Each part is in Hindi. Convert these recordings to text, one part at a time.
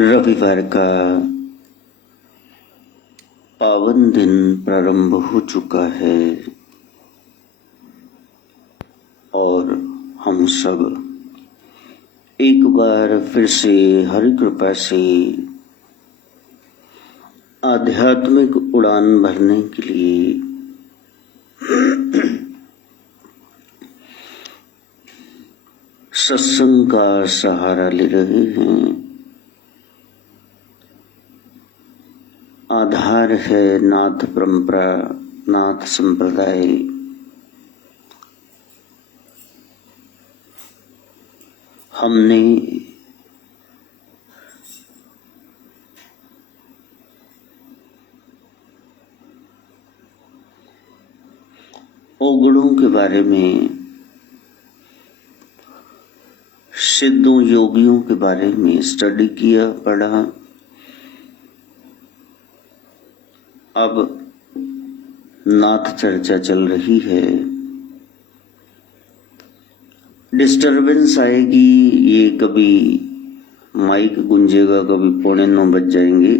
रविवार का पावन दिन प्रारंभ हो चुका है और हम सब एक बार फिर से हरि कृपा से आध्यात्मिक उड़ान भरने के लिए सत्संग का सहारा ले रहे हैं। आधार है नाथ परंपरा, नाथ संप्रदाय। हमने औगुणों के बारे में, सिद्धों योगियों के बारे में स्टडी किया, पढ़ा। अब नाथ चर्चा चल रही है। डिस्टरबेंस आएगी, ये कभी माइक गूंजेगा, कभी 8:45 बज जाएंगे।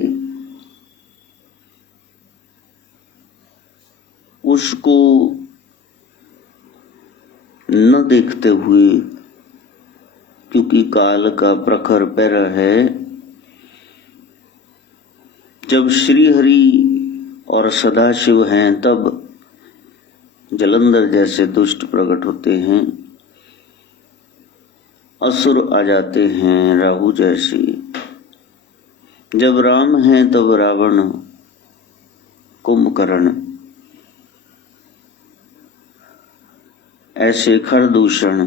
उसको न देखते हुए, क्योंकि काल का प्रखर पैरा है, जब श्री हरि और सदाशिव हैं तब जलंधर जैसे दुष्ट प्रकट होते हैं, असुर आ जाते हैं राहु जैसे। जब राम हैं तब रावण, कुंभकर्ण ऐसे खरदूषण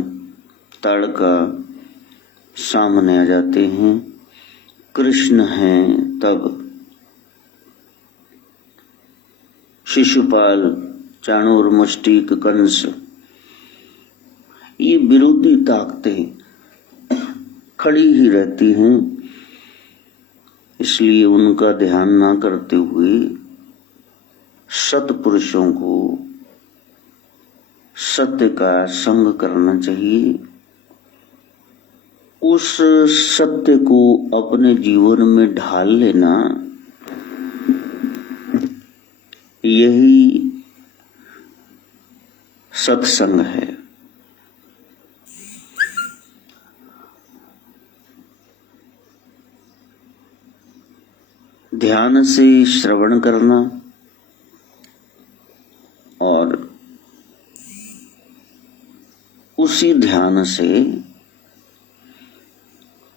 ताड़का सामने आ जाते हैं। कृष्ण हैं तब शिशुपाल, चाणूर, मुष्टिक, कंस, ये विरोधी ताकतें खड़ी ही रहती हैं। इसलिए उनका ध्यान ना करते हुए सत्पुरुषों को सत्य का संग करना चाहिए। उस सत्य को अपने जीवन में ढाल लेना, यही सत्संग है। ध्यान से श्रवण करना और उसी ध्यान से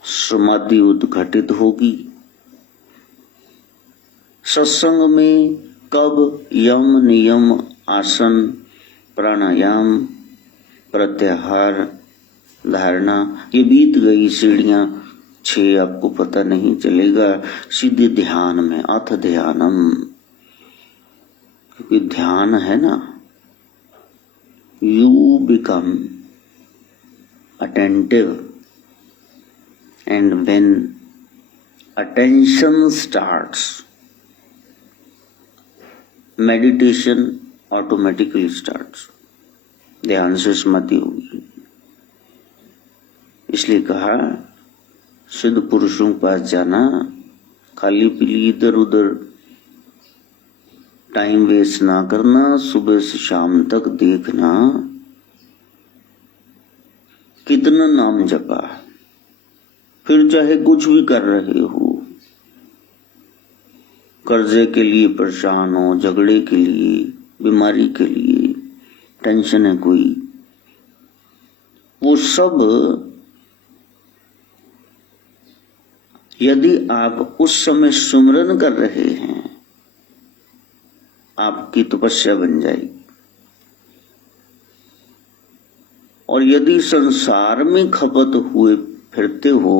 समाधि उद्घटित होगी। सत्संग में कब यम, नियम, आसन, प्राणायाम, प्रत्याहार, धारणा, ये बीत गई सीढ़ियां 6, आपको पता नहीं चलेगा। सीधे ध्यान में, अथ ध्यानम, क्योंकि ध्यान है ना, you become attentive, and when attention starts, meditation automatically starts। ध्यान से स्मृति होगी। इसलिए कहा सिद्ध पुरुषों के पास जाना, खाली पीली इधर उधर टाइम वेस्ट ना करना, सुबह से शाम तक देखना कितना नाम जपा, फिर चाहे कुछ भी कर रहे हो, कर्जे के लिए परेशान हो, झगड़े के लिए, बीमारी के लिए टेंशन है कोई, वो सब यदि आप उस समय सुमरन कर रहे हैं, आपकी तपस्या बन जाएगी। और यदि संसार में खपत हुए फिरते हो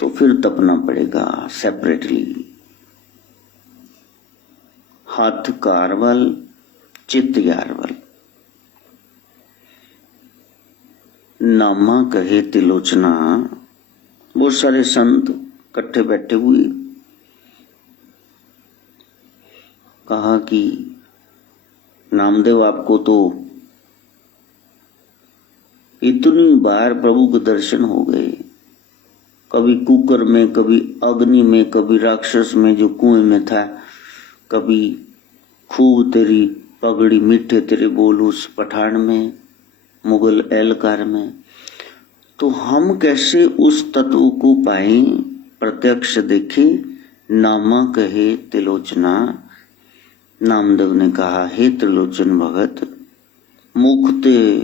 तो फिर तपना पड़ेगा सेपरेटली। हाथ कारवल, चित्त यारवल। नामा कहे तिलोचना, बहुत सारे संत इकट्ठे बैठे हुए, कहा कि नामदेव आपको तो इतनी बार प्रभु के दर्शन हो गए, कभी कुकर में, कभी अग्नि में, कभी राक्षस में जो कुएं में था, कभी खूब तेरी पगड़ी मीठे तेरे बोल उस पठान में, मुगल एहलकार में। तो हम कैसे उस तत्व को पाए, प्रत्यक्ष देखे, नामा कहे त्रिलोचना। नामदेव ने कहा, हे त्रिलोचन भगत, मुख ते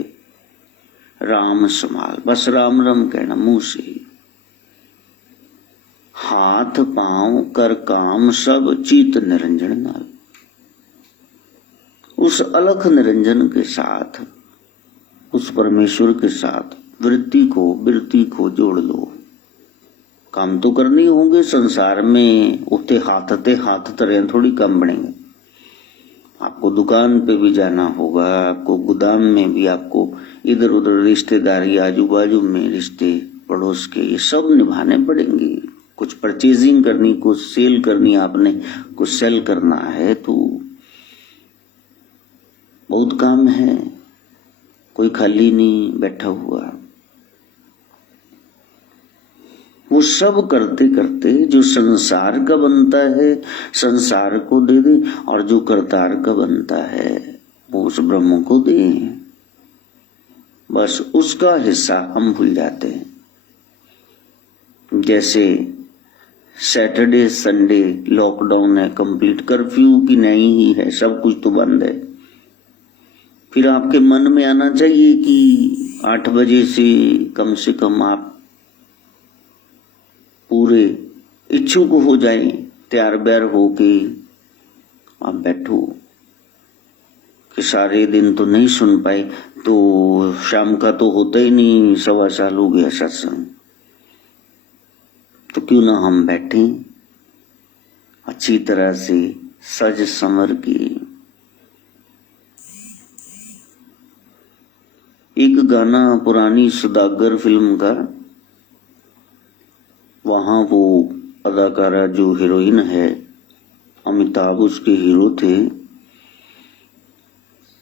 राम समाल, बस राम राम कहना मुंह से, हाथ पांव कर काम सब चित निरंजन नाल। उस अलख निरंजन के साथ, उस परमेश्वर के साथ वृत्ति को जोड़ लो। काम तो करने होंगे संसार में, उते हाथ तरह थोड़ी कम बनेंगे। आपको दुकान पे भी जाना होगा, आपको गोदाम में भी, आपको इधर उधर रिश्तेदारी, आजू बाजू में रिश्ते पड़ोस के, ये सब निभाने पड़ेंगे। कुछ परचेजिंग करनी, कुछ सेल करनी, आपने कुछ सेल करना है, तो बहुत काम है, कोई खाली नहीं बैठा हुआ। वो सब करते करते जो संसार का बनता है संसार को दे दे, और जो करतार का बनता है वो उस ब्रह्म को दे। बस उसका हिस्सा हम भूल जाते हैं। जैसे सैटरडे संडे लॉकडाउन है, कंप्लीट कर्फ्यू की नहीं ही है, सब कुछ तो बंद है। फिर आपके मन में आना चाहिए कि 8 बजे से कम आप पूरे इच्छुक हो जाएं, तैयार बैर हो के आप बैठो। कि सारे दिन तो नहीं सुन पाए, तो शाम का तो होता ही नहीं, 1.25 साल हो गया सत्संग, तो क्यों ना हम बैठें अच्छी तरह से सज संवर के। एक गाना पुरानी सौदागर फिल्म का, वहां वो अदाकारा जो हीरोइन है, अमिताभ उसके हीरो थे।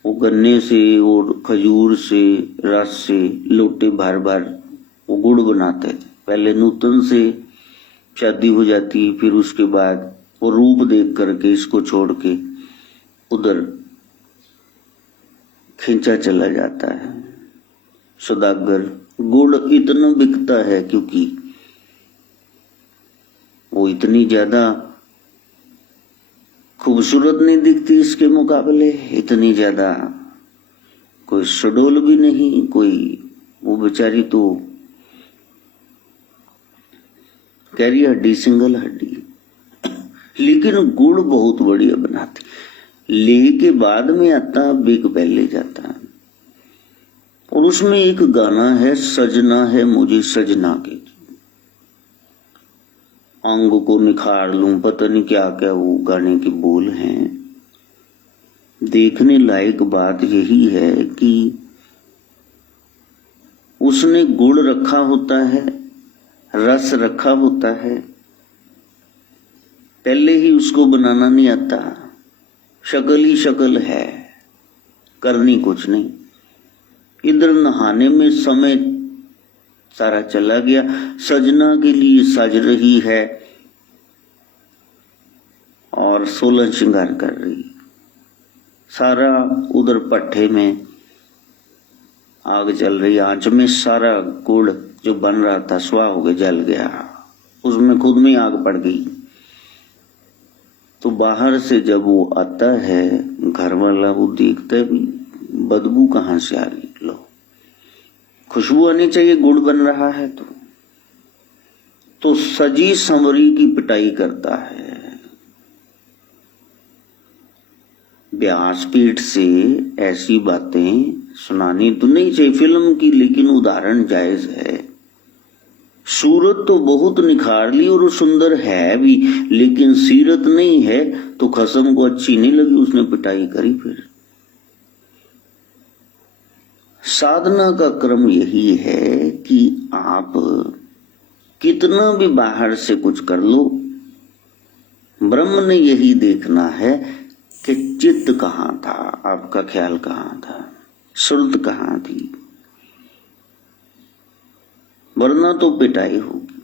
वो गन्ने से और खजूर से रस से लोटे भर भर वो गुड़ बनाते थे। पहले नूतन से शादी हो जाती, फिर उसके बाद वो रूप देख करके इसको छोड़ के उधर खींचा चला जाता है। सौदागर गुड़ इतना बिकता है क्योंकि वो इतनी ज्यादा खूबसूरत नहीं दिखती इसके मुकाबले, इतनी ज्यादा कोई सडोल भी नहीं, कोई वो बेचारी तो कह रही हड्डी, सिंगल हड्डी, लेकिन गुड़ बहुत बढ़िया बनाती। ले के बाद में आता, बिक पहले जाता। और उसमें एक गाना है, सजना है मुझे सजना के, अंग को निखार लूं, पता नहीं क्या क्या वो गाने के बोल हैं। देखने लायक बात यही है कि उसने गुड़ रखा होता है, रस रखा होता है, पहले ही उसको बनाना नहीं आता, शक्ल ही शक्ल है, करनी कुछ नहीं। इधर नहाने में समय सारा चला गया, सजना के लिए सज रही है और 16 श्रृंगार कर रही, सारा उधर पट्टे में आग जल रही, आंच में सारा गुड़ जो बन रहा था स्वाह हो गया, जल गया, उसमें खुद में आग पड़ गई। तो बाहर से जब वो आता है, घर वाला वो देखता है भी बदबू कहाँ से आ रही, लो खुशबू आनी चाहिए, गुड़ बन रहा है। तो सजी संवरी की पिटाई करता है। व्यासपीठ से ऐसी बातें सुनानी तो नहीं चाहिए फिल्म की, लेकिन उदाहरण जायज है। सूरत तो बहुत निखार ली और सुंदर है भी, लेकिन सीरत नहीं है तो खसम को अच्छी नहीं लगी, उसने पिटाई करी। फिर साधना का क्रम यही है कि आप कितना भी बाहर से कुछ कर लो, ब्रह्म ने यही देखना है कि चित्त कहाँ था, आपका ख्याल कहाँ था, सुरत कहाँ थी, वरना तो पिटाई होगी।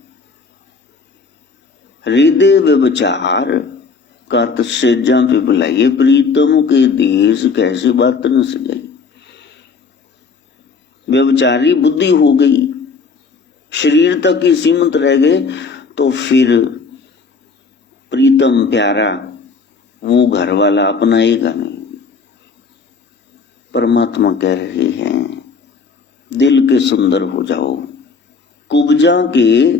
हृदय व्यभिचार कत सेजा पे बुलाइए, प्रीतम के देश कैसे बात न सजाई। व्यभिचारी बुद्धि हो गई, शरीर तक ही सीमित रह गए, तो फिर प्रीतम प्यारा वो घर वाला अपनाएगा नहीं। परमात्मा कह रहे हैं दिल के सुंदर हो जाओ। कुब्जा के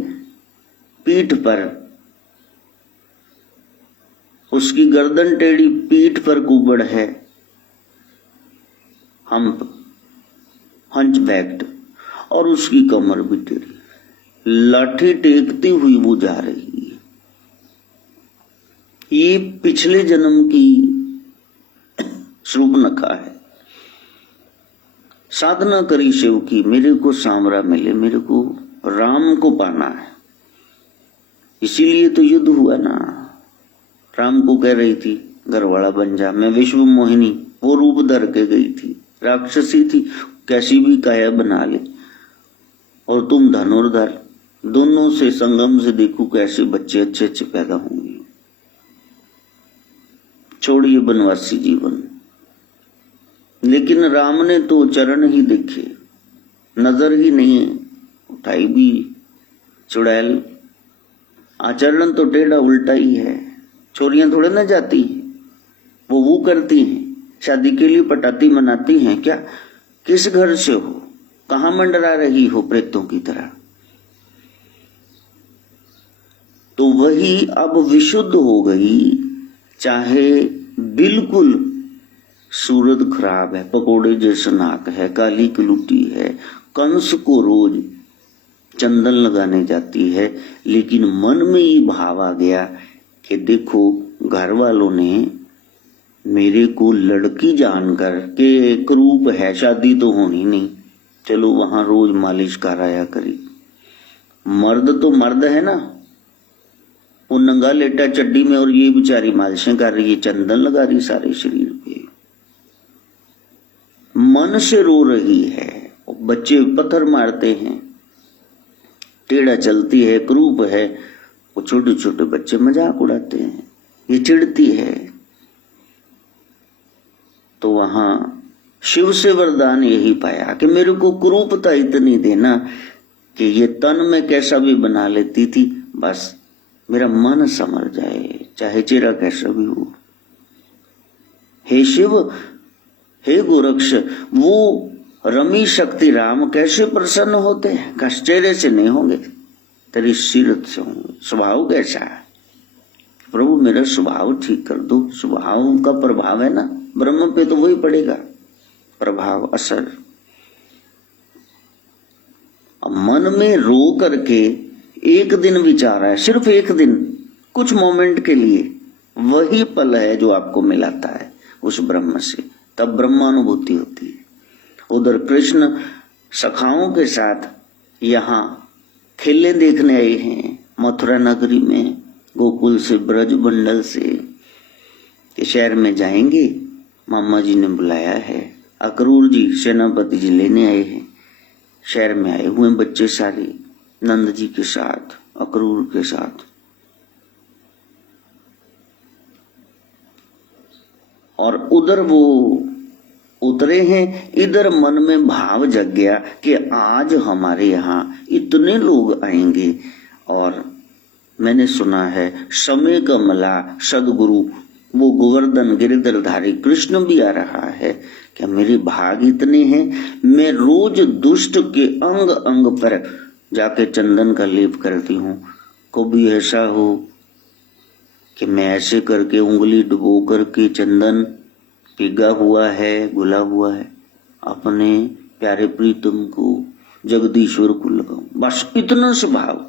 पीठ पर, उसकी गर्दन टेढ़ी, पीठ पर कुबड़ है, हम हंच बैक्ड, और उसकी कमर भी टेढ़ी, लाठी टेकती हुई वो जा रही है। ये पिछले जन्म की शूर्पणखा है। साधना करी शिव की, मेरे को सांवरा मिले, मेरे को राम को पाना है, इसीलिए तो युद्ध हुआ ना। राम को कह रही थी घरवाला बन जा, मैं विश्व मोहिनी, वो रूप धर के गई थी, राक्षसी थी, कैसी भी काया बना ले, और तुम धनुर्धर, दोनों से संगम से देखो कैसे बच्चे अच्छे अच्छे पैदा होंगे। छोड़िए बनवासी जीवन। लेकिन राम ने तो चरण ही देखे, नजर ही नहीं उठाई, भी चुड़ैल, आचरण तो टेढ़ा उल्टा ही है। छोरियां थोड़े ना जाती हैं, वो करती हैं, शादी के लिए पटाती मनाती हैं। क्या किस घर से हो, कहां मंडरा रही हो प्रेतों की तरह। तो वही अब विशुद्ध हो गई, चाहे बिल्कुल सूरत खराब है, पकोड़े जैसा नाक है, काली कलूटी है, कंस को रोज चंदन लगाने जाती है, लेकिन मन में ये भाव आ गया कि देखो घर वालों ने मेरे को लड़की जानकर के क्रूप है, शादी तो होनी नहीं, चलो वहां रोज मालिश कराया करी। मर्द तो मर्द है ना, वो नंगा लेटा चड्डी में, और ये बेचारी मालिशें कर रही है, चंदन लगा रही सारे शरीर पे, मन से रो रही है। बच्चे पत्थर मारते हैं, टेढ़ा चलती है, क्रूप है, वो छोटे छोटे बच्चे मजाक उड़ाते हैं, ये चिढ़ती है। तो वहां शिव से वरदान यही पाया कि मेरे को क्रूपता इतनी देना कि ये तन में कैसा भी बना लेती थी, बस मेरा मन समर जाए, चाहे चेहरा कैसा भी हो। हे शिव, हे गोरक्ष, वो रमी शक्ति राम कैसे प्रसन्न होते हैं? कस चेहरे से नहीं होंगे, तेरी सीरत से होंगे। स्वभाव कैसा है प्रभु, मेरा स्वभाव ठीक कर दो। स्वभाव का प्रभाव है ना, ब्रह्म पे तो वही पड़ेगा प्रभाव, असर। अब मन में रो करके एक दिन विचार है, सिर्फ एक दिन, कुछ मोमेंट के लिए, वही पल है जो आपको मिलाता है उस ब्रह्म से, तब ब्रह्मानुभूति होती है। उधर कृष्ण सखाओं के साथ यहाँ खेले देखने आए हैं मथुरा नगरी में, गोकुल से, ब्रज मंडल से शहर में जाएंगे, मामा जी ने बुलाया है, अक्रूर जी सेनापति जी लेने आए हैं। शहर में आए हुए बच्चे सारे नंद जी के साथ, अक्रूर के साथ। और उधर वो उतरे हैं, इधर मन में भाव जग गया कि आज हमारे यहाँ इतने लोग आएंगे, और मैंने सुना है समय का मला सदगुरु वो गोवर्धन गिरधरधारी कृष्ण भी आ रहा है। क्या मेरे भाग इतने हैं, मैं रोज दुष्ट के अंग अंग पर जाके चंदन का लेप करती हूँ। कभी ऐसा हो कि मैं ऐसे करके उंगली डुबो करके चंदन पिघा हुआ है, घुला हुआ है, अपने प्यारे प्रीतम को, जगदीश्वर को लगाऊं, बस इतना स्वभाव।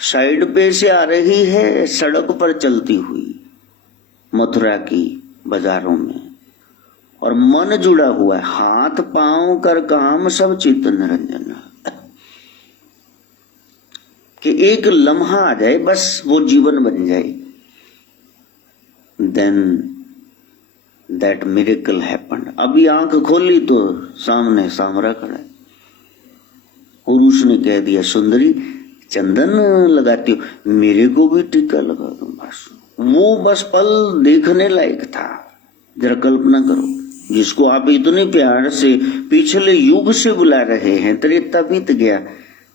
साइड पे से आ रही है सड़क पर चलती हुई मथुरा की बाजारों में, और मन जुड़ा हुआ है, हाथ पांव कर काम सब चित्त निरंजन, कि एक लम्हा आ जाए, बस वो जीवन बन जाए। Then that miracle happened. अभी आंख खोली तो सामने सांवरा खड़ा है, और उसने कह दिया सुंदरी चंदन लगाती हो, मेरे को भी टीका लगा दो। बस वो बस पल देखने लायक था। जरा कल्पना करो, जिसको आप इतने प्यार से पिछले युग से बुला रहे हैं, त्रेता बीत गया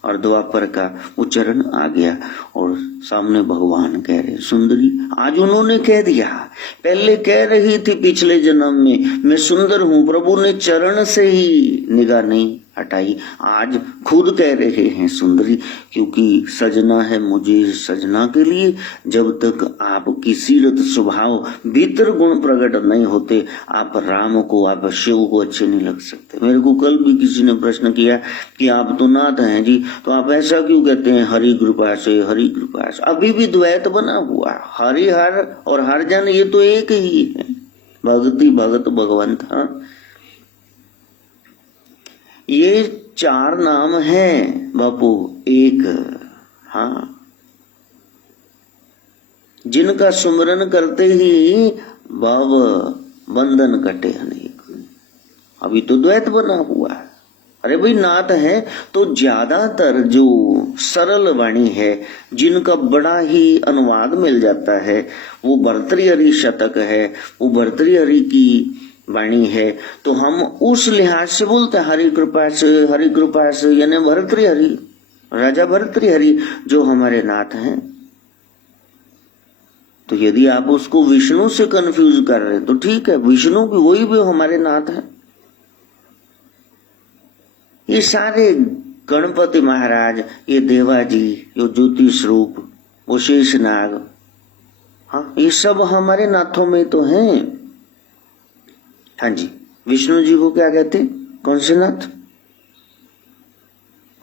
और द्वापर का वो चरण आ गया और सामने भगवान कह रहे, सुंदरी। आज उन्होंने कह दिया, पहले कह रही थी पिछले जन्म में मैं सुंदर हूं, प्रभु ने चरण से ही निगाह नहीं हटाई। आज खुद कह रहे हैं सुंदरी, क्योंकि सजना है मुझे सजना के लिए। जब तक आपकी सीरत स्वभाव भीतर गुण प्रकट नहीं होते, आप राम को, आप शिव को अच्छे नहीं लग सकते। मेरे को कल भी किसी ने प्रश्न किया कि आप तो नाथ हैं जी, तो आप ऐसा क्यों कहते हैं हरि कृपा से, हरि कृपा से। अभी भी द्वैत बना हुआ, हरि हर और हर जन ये तो एक ही है। भक्ति भगत भगवंत, ये चार नाम हैं बापू, एक। हाँ, जिनका सुमरन करते ही भव बंधन कटे अनेक। अभी तो द्वैत बना हुआ है। अरे भाई नाथ है तो ज्यादातर जो सरल वाणी है, जिनका बड़ा ही अनुवाद मिल जाता है, वो भर्तृहरि शतक है, वो भर्तृहरि की वाणी है। तो हम उस लिहाज से बोलते हैं हरि कृपा से, यानी भर्तृहरि, राजा भर्तृहरि जो हमारे नाथ हैं। तो यदि आप उसको विष्णु से कंफ्यूज कर रहे हैं तो ठीक है, विष्णु भी वही भी हमारे नाथ हैं। ये सारे गणपति महाराज, ये देवाजी, ये ज्योति स्वरूप, वो शेषनाग, हाँ ये सब हमारे नाथों में तो हैं। हाँ जी, विष्णु जी को क्या कहते, कौन से नाथ?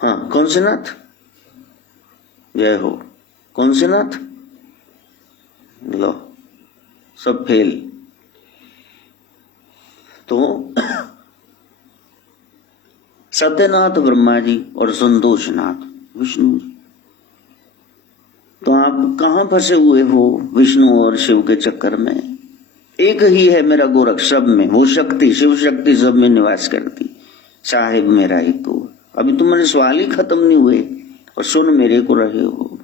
हाँ कौन से नाथ? जय हो। कौन से नाथ? लो सब फेल। तो सत्यनाथ ब्रह्मा जी और संतोषनाथ विष्णु जी। तो आप कहां फंसे हुए हो विष्णु और शिव के चक्कर में? एक ही है मेरा गोरख सब में, वो शक्ति शिव शक्ति सब में निवास करती, साहिब मेरा एक हो। अभी तुम्हारे सवाल ही खत्म नहीं हुए और सुन मेरे को रहे हो।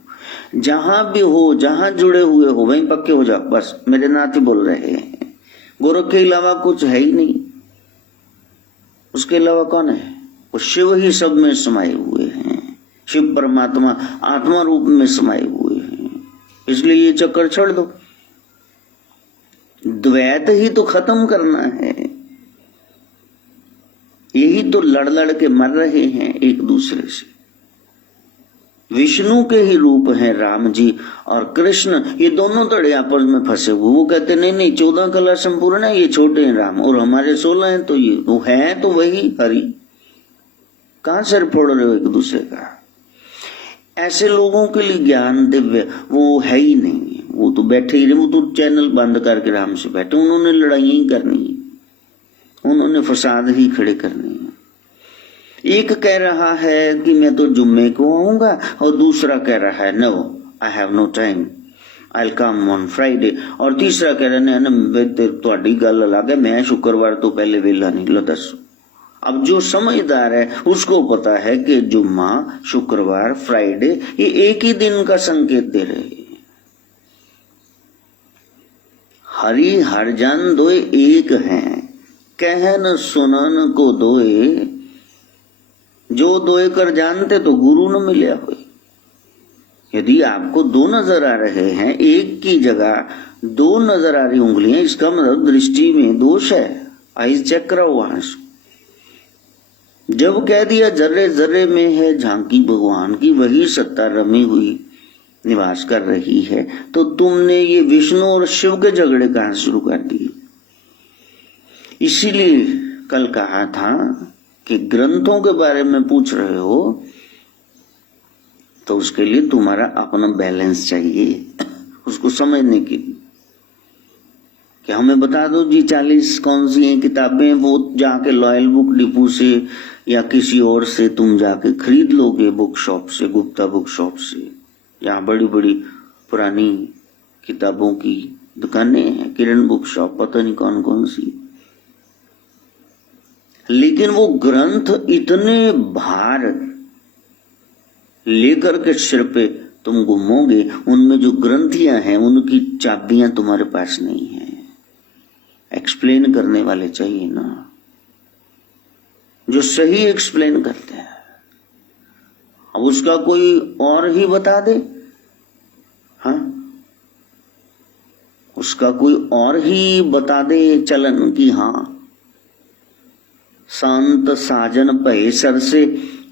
जहां भी हो, जहां जुड़े हुए हो वहीं पक्के हो जाओ। बस मेरे नाथ ही बोल रहे हैं, गोरख के अलावा कुछ है ही नहीं। उसके अलावा कौन है? वो शिव ही सब में समाये हुए हैं। शिव परमात्मा आत्मा रूप में समाये हुए हैं। इसलिए ये चक्कर छोड़ दो, द्वैत ही तो खत्म करना है। यही तो लड़ लड़ के मर रहे हैं एक दूसरे से। विष्णु के ही रूप हैं राम जी और कृष्ण, ये दोनों तड़े आपस में फंसे हुए। वो कहते नहीं नहीं 14 कला संपूर्ण है, ये छोटे हैं राम और हमारे 16 हैं, तो ये वो है तो वही हरि। कहां सिर फोड़ रहे हो एक दूसरे का? ऐसे लोगों के लिए ज्ञान दिव्य वो है ही नहीं। वो तो बैठे ही रहे, वो तो चैनल बंद करके आराम से बैठे। उन्होंने लड़ाई ही करनी, उन्होंने फसाद ही खड़े करने। एक कह रहा है कि मैं तो जुम्मे को आऊंगा और दूसरा कह रहा है no I have no time, I will come on Friday, और तीसरा कह रहा है तुहाडी गल अलग है, मैं शुक्रवार तो पहले वेला नहीं। लो दसो, अब जो समझदार है उसको पता है कि जुम्मा, शुक्रवार, फ्राइडे ये एक ही दिन का संकेत दे रहे हैं। हरि हर जन दोए एक हैं, कहन सुनन को दोए, जो दोए कर जानते तो गुरु न मिले हुए। यदि आपको दो नजर आ रहे हैं, एक की जगह दो नजर आ रही उंगलियां, इसका मतलब दृष्टि में दोष है। आइज चेक कराओ वहां से। जब कह दिया जर्रे जर्रे में है झांकी भगवान की, वही सत्ता रमी हुई निवास कर रही है, तो तुमने ये विष्णु और शिव के झगड़े कहां शुरू कर दिए? इसीलिए कल कहा था कि ग्रंथों के बारे में पूछ रहे हो तो उसके लिए तुम्हारा अपना बैलेंस चाहिए, उसको समझने के लिए। कि हमें बता दो जी 40 कौन सी हैं किताबें, वो जाके लॉयल बुक डिपो से या किसी और से तुम जाके खरीद लोगे, बुक शॉप से, गुप्ता बुक शॉप से। यहाँ बड़ी बड़ी पुरानी किताबों की दुकानें हैं, किरण बुक शॉप, पता नहीं कौन कौन सी। लेकिन वो ग्रंथ इतने भार लेकर के सिर पे तुम घूमोगे, उनमें जो ग्रंथियां हैं उनकी चाबियां तुम्हारे पास नहीं है। एक्सप्लेन करने वाले चाहिए ना, जो सही एक्सप्लेन करते हैं। अब उसका कोई और ही बता दे, हाँ, उसका कोई और ही बता दे चलन की हाँ शांत साजन पहे सर से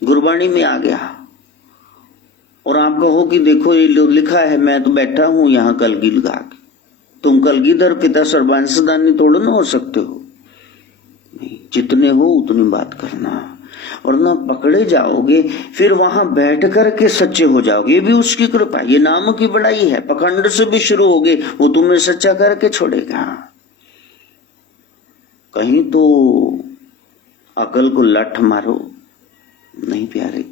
गुरबाणी में आ गया, और आप कहो कि देखो ये लिखा है, मैं तो बैठा हूं यहां कलगी लगा के। तुम कलगीधर पिता सर्वांशदानी थोड़ा ना हो सकते हो, नहीं, जितने हो उतनी बात करना, वरना पकड़े जाओगे, फिर वहां बैठ कर के सच्चे हो जाओगे। ये भी उसकी कृपा, ये नाम की बड़ाई है। पखंड से भी शुरू होगे, वो तुम्हें सच्चा करके छोड़ेगा। कहीं तो अकल को लठ मारो, नहीं प्यारे,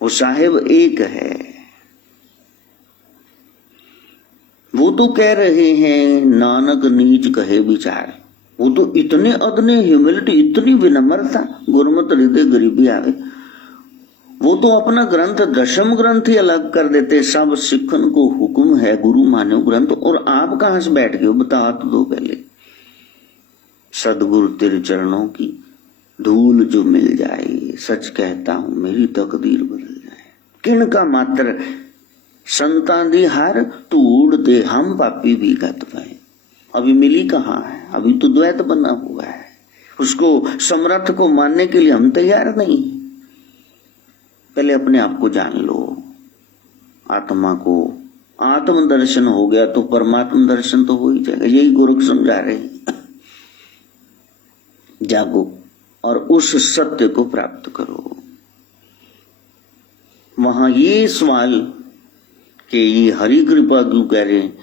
वो साहेब एक है। वो तो कह रहे हैं नानक नीच कहे विचार, वो तो इतने अदने ह्यूमिलिटी, इतनी विनम्रता, गुरमत हृदय गरीबी आवे। वो तो अपना ग्रंथ दशम ग्रंथ ही अलग कर देते, सब सिखन को हुक्म है गुरु मान्यो ग्रंथ, और आप कहां से बैठ गए बता तो दो पहले। सदगुरु तेरे चरणों की धूल जो मिल जाए, सच कहता हूं मेरी तकदीर बदल जाए। किण का मात्र संता दी हार तूड़ दे, हम पापी भी गत पाए। अभी मिली कहाँ है, अभी तो द्वैत बना हुआ है। उसको समर्थ को मानने के लिए हम तैयार नहीं। पहले अपने आप को जान लो, आत्मा को। आत्म दर्शन हो गया तो परमात्म दर्शन तो हो ही जाएगा। यही गोरख समझा रहे हैं। जागो और उस सत्य को प्राप्त करो। वहां ये सवाल कि ये हरि कृपा क्यों कह रहे हैं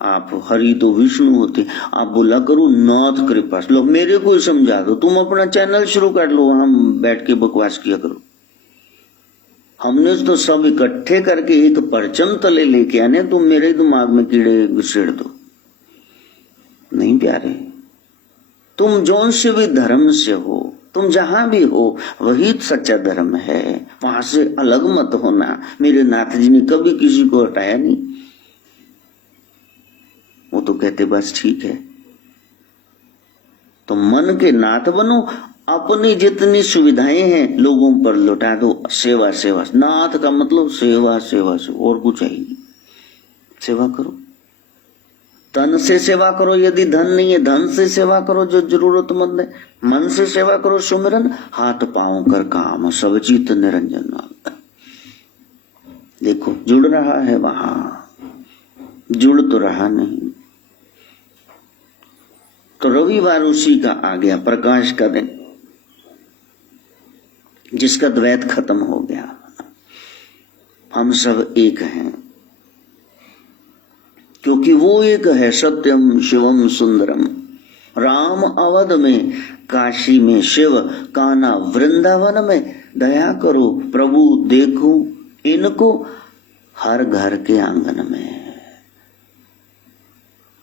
आप, हरि तो विष्णु होते, आप बोला करो नाथ कृपा। लो मेरे को समझा दो, तुम अपना चैनल शुरू कर लो, हम बैठ के बकवास किया करो। हमने तो सब इकट्ठे करके एक परचम तले लेके आने, तुम मेरे दिमाग में कीड़े घुसेड़ दो। नहीं प्यारे, तुम जौन से भी धर्म से हो, तुम जहां भी हो, वही सच्चा धर्म है। वहां से अलग मत होना। मेरे नाथ जी ने कभी किसी को हटाया नहीं। वो तो कहते बस ठीक है, तो मन के नाथ बनो, अपनी जितनी सुविधाएं हैं लोगों पर लौटा दो। सेवा सेवा, नाथ का मतलब सेवा सेवा से और कुछ है ही नहीं। सेवा करो, तन से सेवा करो, यदि धन नहीं है धन से सेवा करो जो जरूरतमंद है। मन से सेवा करो सुमिरन, हाथ पांव कर काम सब चित निरंजन। देखो जुड़ रहा है, वहां जुड़ तो रहा नहीं। तो रविवार उसी का आ गया, प्रकाश का दिन, जिसका द्वैत खत्म हो गया। हम सब एक हैं, क्योंकि वो एक है। सत्यम शिवम सुंदरम। राम अवध में, काशी में शिव, कान्हा वृंदावन में। दया करो प्रभु देखो इनको हर घर के आंगन में।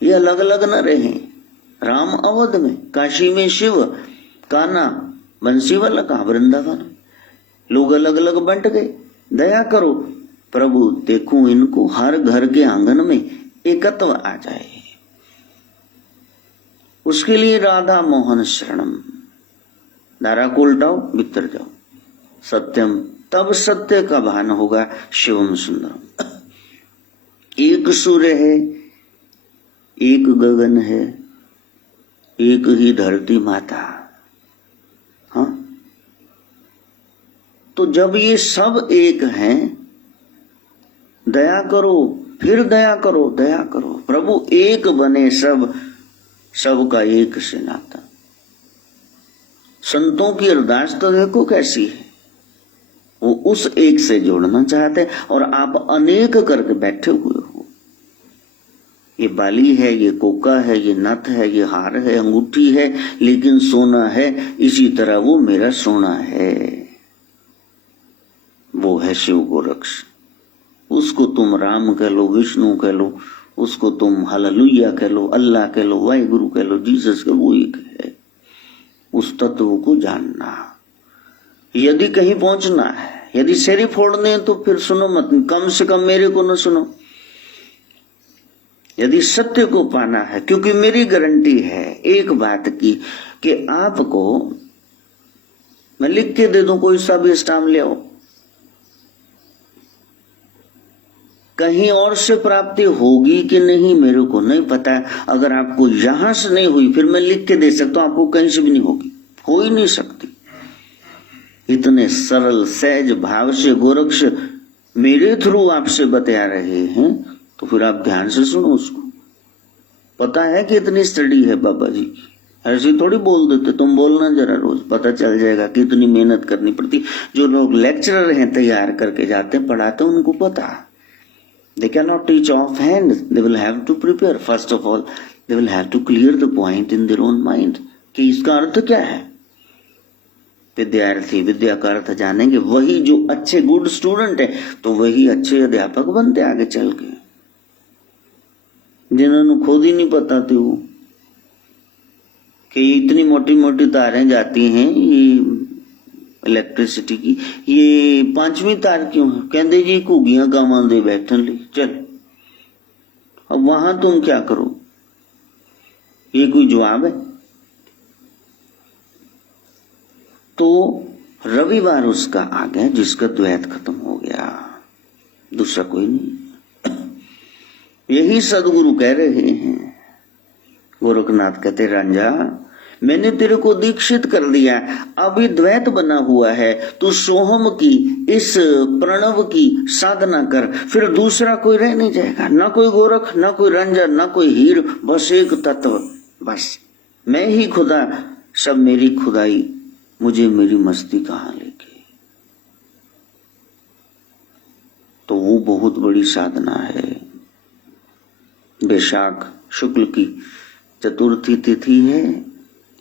ये अलग अलग न रहे। राम अवध में, काशी में शिव, कान्हा बंसी वाला कहा वृंदावन। लोग अलग अलग बंट गए। दया करो प्रभु देखो इनको हर घर के आंगन में एकत्व आ जाए। उसके लिए राधा मोहन शरणम। धारा को उल्टाओ, भीतर जाओ। सत्यम, तब सत्य का भान होगा। शिवम सुंदरम, एक सूर्य है, एक गगन है, एक ही धरती माता। हाँ, तो जब ये सब एक हैं, दया करो, फिर दया करो, दया करो। प्रभु एक बने सब, सबका एक से नाता। संतों की अरदास तो देखो कैसी है, वो उस एक से जोड़ना चाहते हैं, और आप अनेक करके बैठे हुए हो। ये बाली है, ये कोका है, ये नथ है, ये हार है, अंगूठी है, लेकिन सोना है। इसी तरह वो मेरा सोना है, वो है शिव गोरक्ष। उसको तुम राम कह लो, विष्णु कह लो, उसको तुम हालेलुया कह लो, अल्लाह कह लो, वाहिगुरु कह लो, जीसस कह लो, वो एक है। उस तत्व को जानना, यदि कहीं पहुंचना है, यदि सिर ही फोड़ने हैं तो फिर सुनो मत, कम से कम मेरे को न सुनो। यदि सत्य को पाना है, क्योंकि मेरी गारंटी है एक बात की कि आपको मैं लिख के दे दूं, कोई सा भी स्टाम्प ले आओ, कहीं और से प्राप्ति होगी कि नहीं मेरे को नहीं पता है। अगर आपको यहां से नहीं हुई फिर मैं लिख के दे सकता हूं, आपको कहीं से भी नहीं होगी, हो ही नहीं सकती। इतने सरल सहज भाव से गोरक्ष मेरे थ्रू आपसे बता रहे हैं, तो फिर आप ध्यान से सुनो उसको। पता है कि इतनी स्टडी है बाबा जी की, ऐसे थोड़ी बोल देते, तुम बोलना जरा रोज, पता चल जाएगा कि इतनी मेहनत करनी पड़ती। जो लोग लेक्चरर हैं तैयार करके जाते हैं पढ़ाते हैं, उनको पता। They cannot teach offhand. They will have to prepare. First of all, they will have to clear the point in their own mind कि इसका अर्थ क्या है। विद्यार्थी विद्या का अर्थ जानेंगे, वही जो अच्छे गुड स्टूडेंट है तो वही अच्छे अध्यापक बनते आगे चल के। जिन्होंने खुद ही नहीं पता थी वो कि इतनी मोटी मोटी तारें जाती हैं ये इलेक्ट्रिसिटी की, ये 5वीं तार क्यों है? कहते जी घुगियां कामां दे बैठन ली। चल अब वहां तुम क्या करो, ये कोई जवाब है? तो रविवार उसका आ गया जिसका द्वैत खत्म हो गया, दूसरा कोई नहीं। यही सदगुरु कह रहे हैं। गोरखनाथ कहते रांझा मैंने तेरे को दीक्षित कर दिया, अभी द्वैत बना हुआ है, तू सोहम की इस प्रणव की साधना कर, फिर दूसरा कोई रह नहीं जाएगा, ना कोई गोरख, ना कोई रंजन, ना कोई हीर, बस एक तत्व, बस मैं ही खुदा, सब मेरी खुदाई, मुझे मेरी मस्ती कहां लेके। तो वो बहुत बड़ी साधना है। वैशाख शुक्ल की चतुर्थी तिथि है।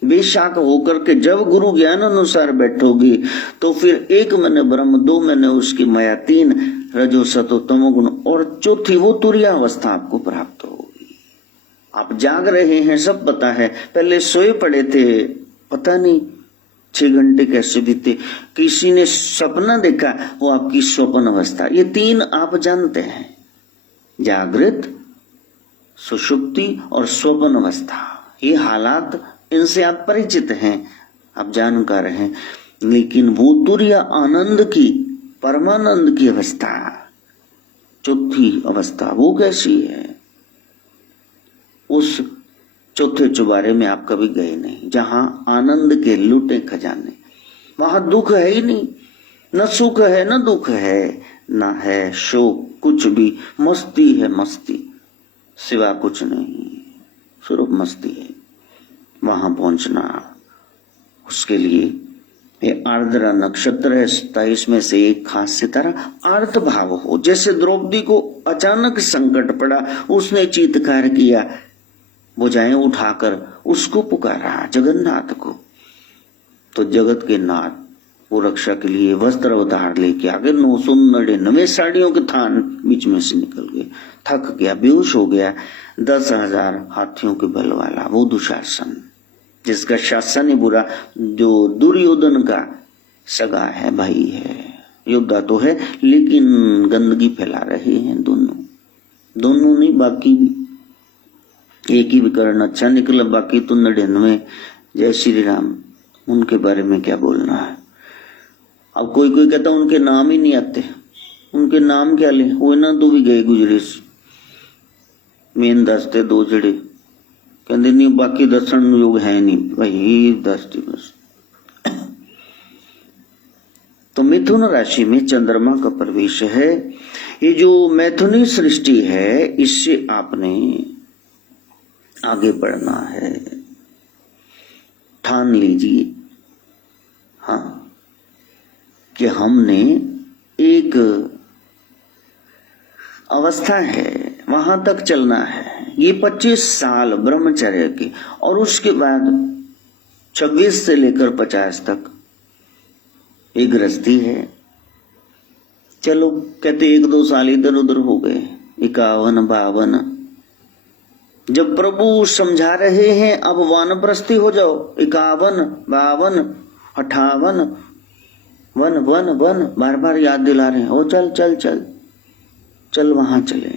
बेशाक होकर के जब गुरु ज्ञान अनुसार बैठोगी तो फिर 1 महीने ब्रह्म, 2 महीने उसकी माया, 3 रजो सतो तमोगुण और चौथी वो तुरिया अवस्था आपको प्राप्त होगी। आप जाग रहे हैं सब पता है, पहले सोए पड़े थे पता नहीं 6 घंटे कैसे बीते, किसी ने सपना देखा, वो आपकी स्वप्न अवस्था। ये 3 आप जानते हैं, जागृत, सुषुप्ति और स्वप्न अवस्था। ये हालात इनसे आप परिचित हैं, आप जानकार हैं। लेकिन वो तुर्य आनंद की, परमानंद की अवस्था, चौथी अवस्था, वो कैसी है? उस चौथे चुबारे में आप कभी गए नहीं, जहां आनंद के लूटे खजाने, वहां दुख है ही नहीं, न सुख है न दुख है, न है शोक, कुछ भी, मस्ती है, मस्ती सिवा कुछ नहीं, सिर्फ मस्ती है। वहां पहुंचना, उसके लिए ये आर्द्रा नक्षत्र है, 27 में से एक खास सितारा आर्त भाव हो। जैसे द्रौपदी को अचानक संकट पड़ा, उसने चीत्कार किया, भुजाएं उठाकर उसको पुकारा जगन्नाथ को, तो जगत के नाथ वो रक्षा के लिए वस्त्र अवतार लेके आगे 999 साड़ियों के थान बीच में से निकल गए, थक गया, बेहोश हो गया। 10,000 हाथियों के बल वाला वो दुशासन, जिसका शासन ही बुरा, जो दुर्योधन का सगा है, भाई है, योद्धा तो है लेकिन गंदगी फैला रहे हैं दोनों नहीं, बाकी भी। एक ही विकर्ण अच्छा निकला, बाकी तो 99। जय श्री राम, उनके बारे में क्या बोलना है। अब कोई कहता उनके नाम ही नहीं आते, उनके नाम क्या ले, वो ना तो भी गए गुजरे मेन दसते 2 जड़े, कहते नहीं बाकी दर्शन योग है नहीं, वही 10 दिवस। तो मिथुन राशि में चंद्रमा का प्रवेश है। ये जो मैथुनी सृष्टि है, इससे आपने आगे बढ़ना है, ठान लीजिए हाँ कि हमने एक अवस्था है वहां तक चलना है। ये 25 साल ब्रह्मचर्य की, और उसके बाद 26 से लेकर 50 तक एक गृहस्थी है। चलो कहते 1-2 साल इधर उधर हो गए, 51, 52। जब प्रभु समझा रहे हैं अब वानप्रस्थी हो जाओ, 51, 52, 58, वन वन वन बार बार याद दिला रहे हैं, ओ चल चल चल चल वहां चले।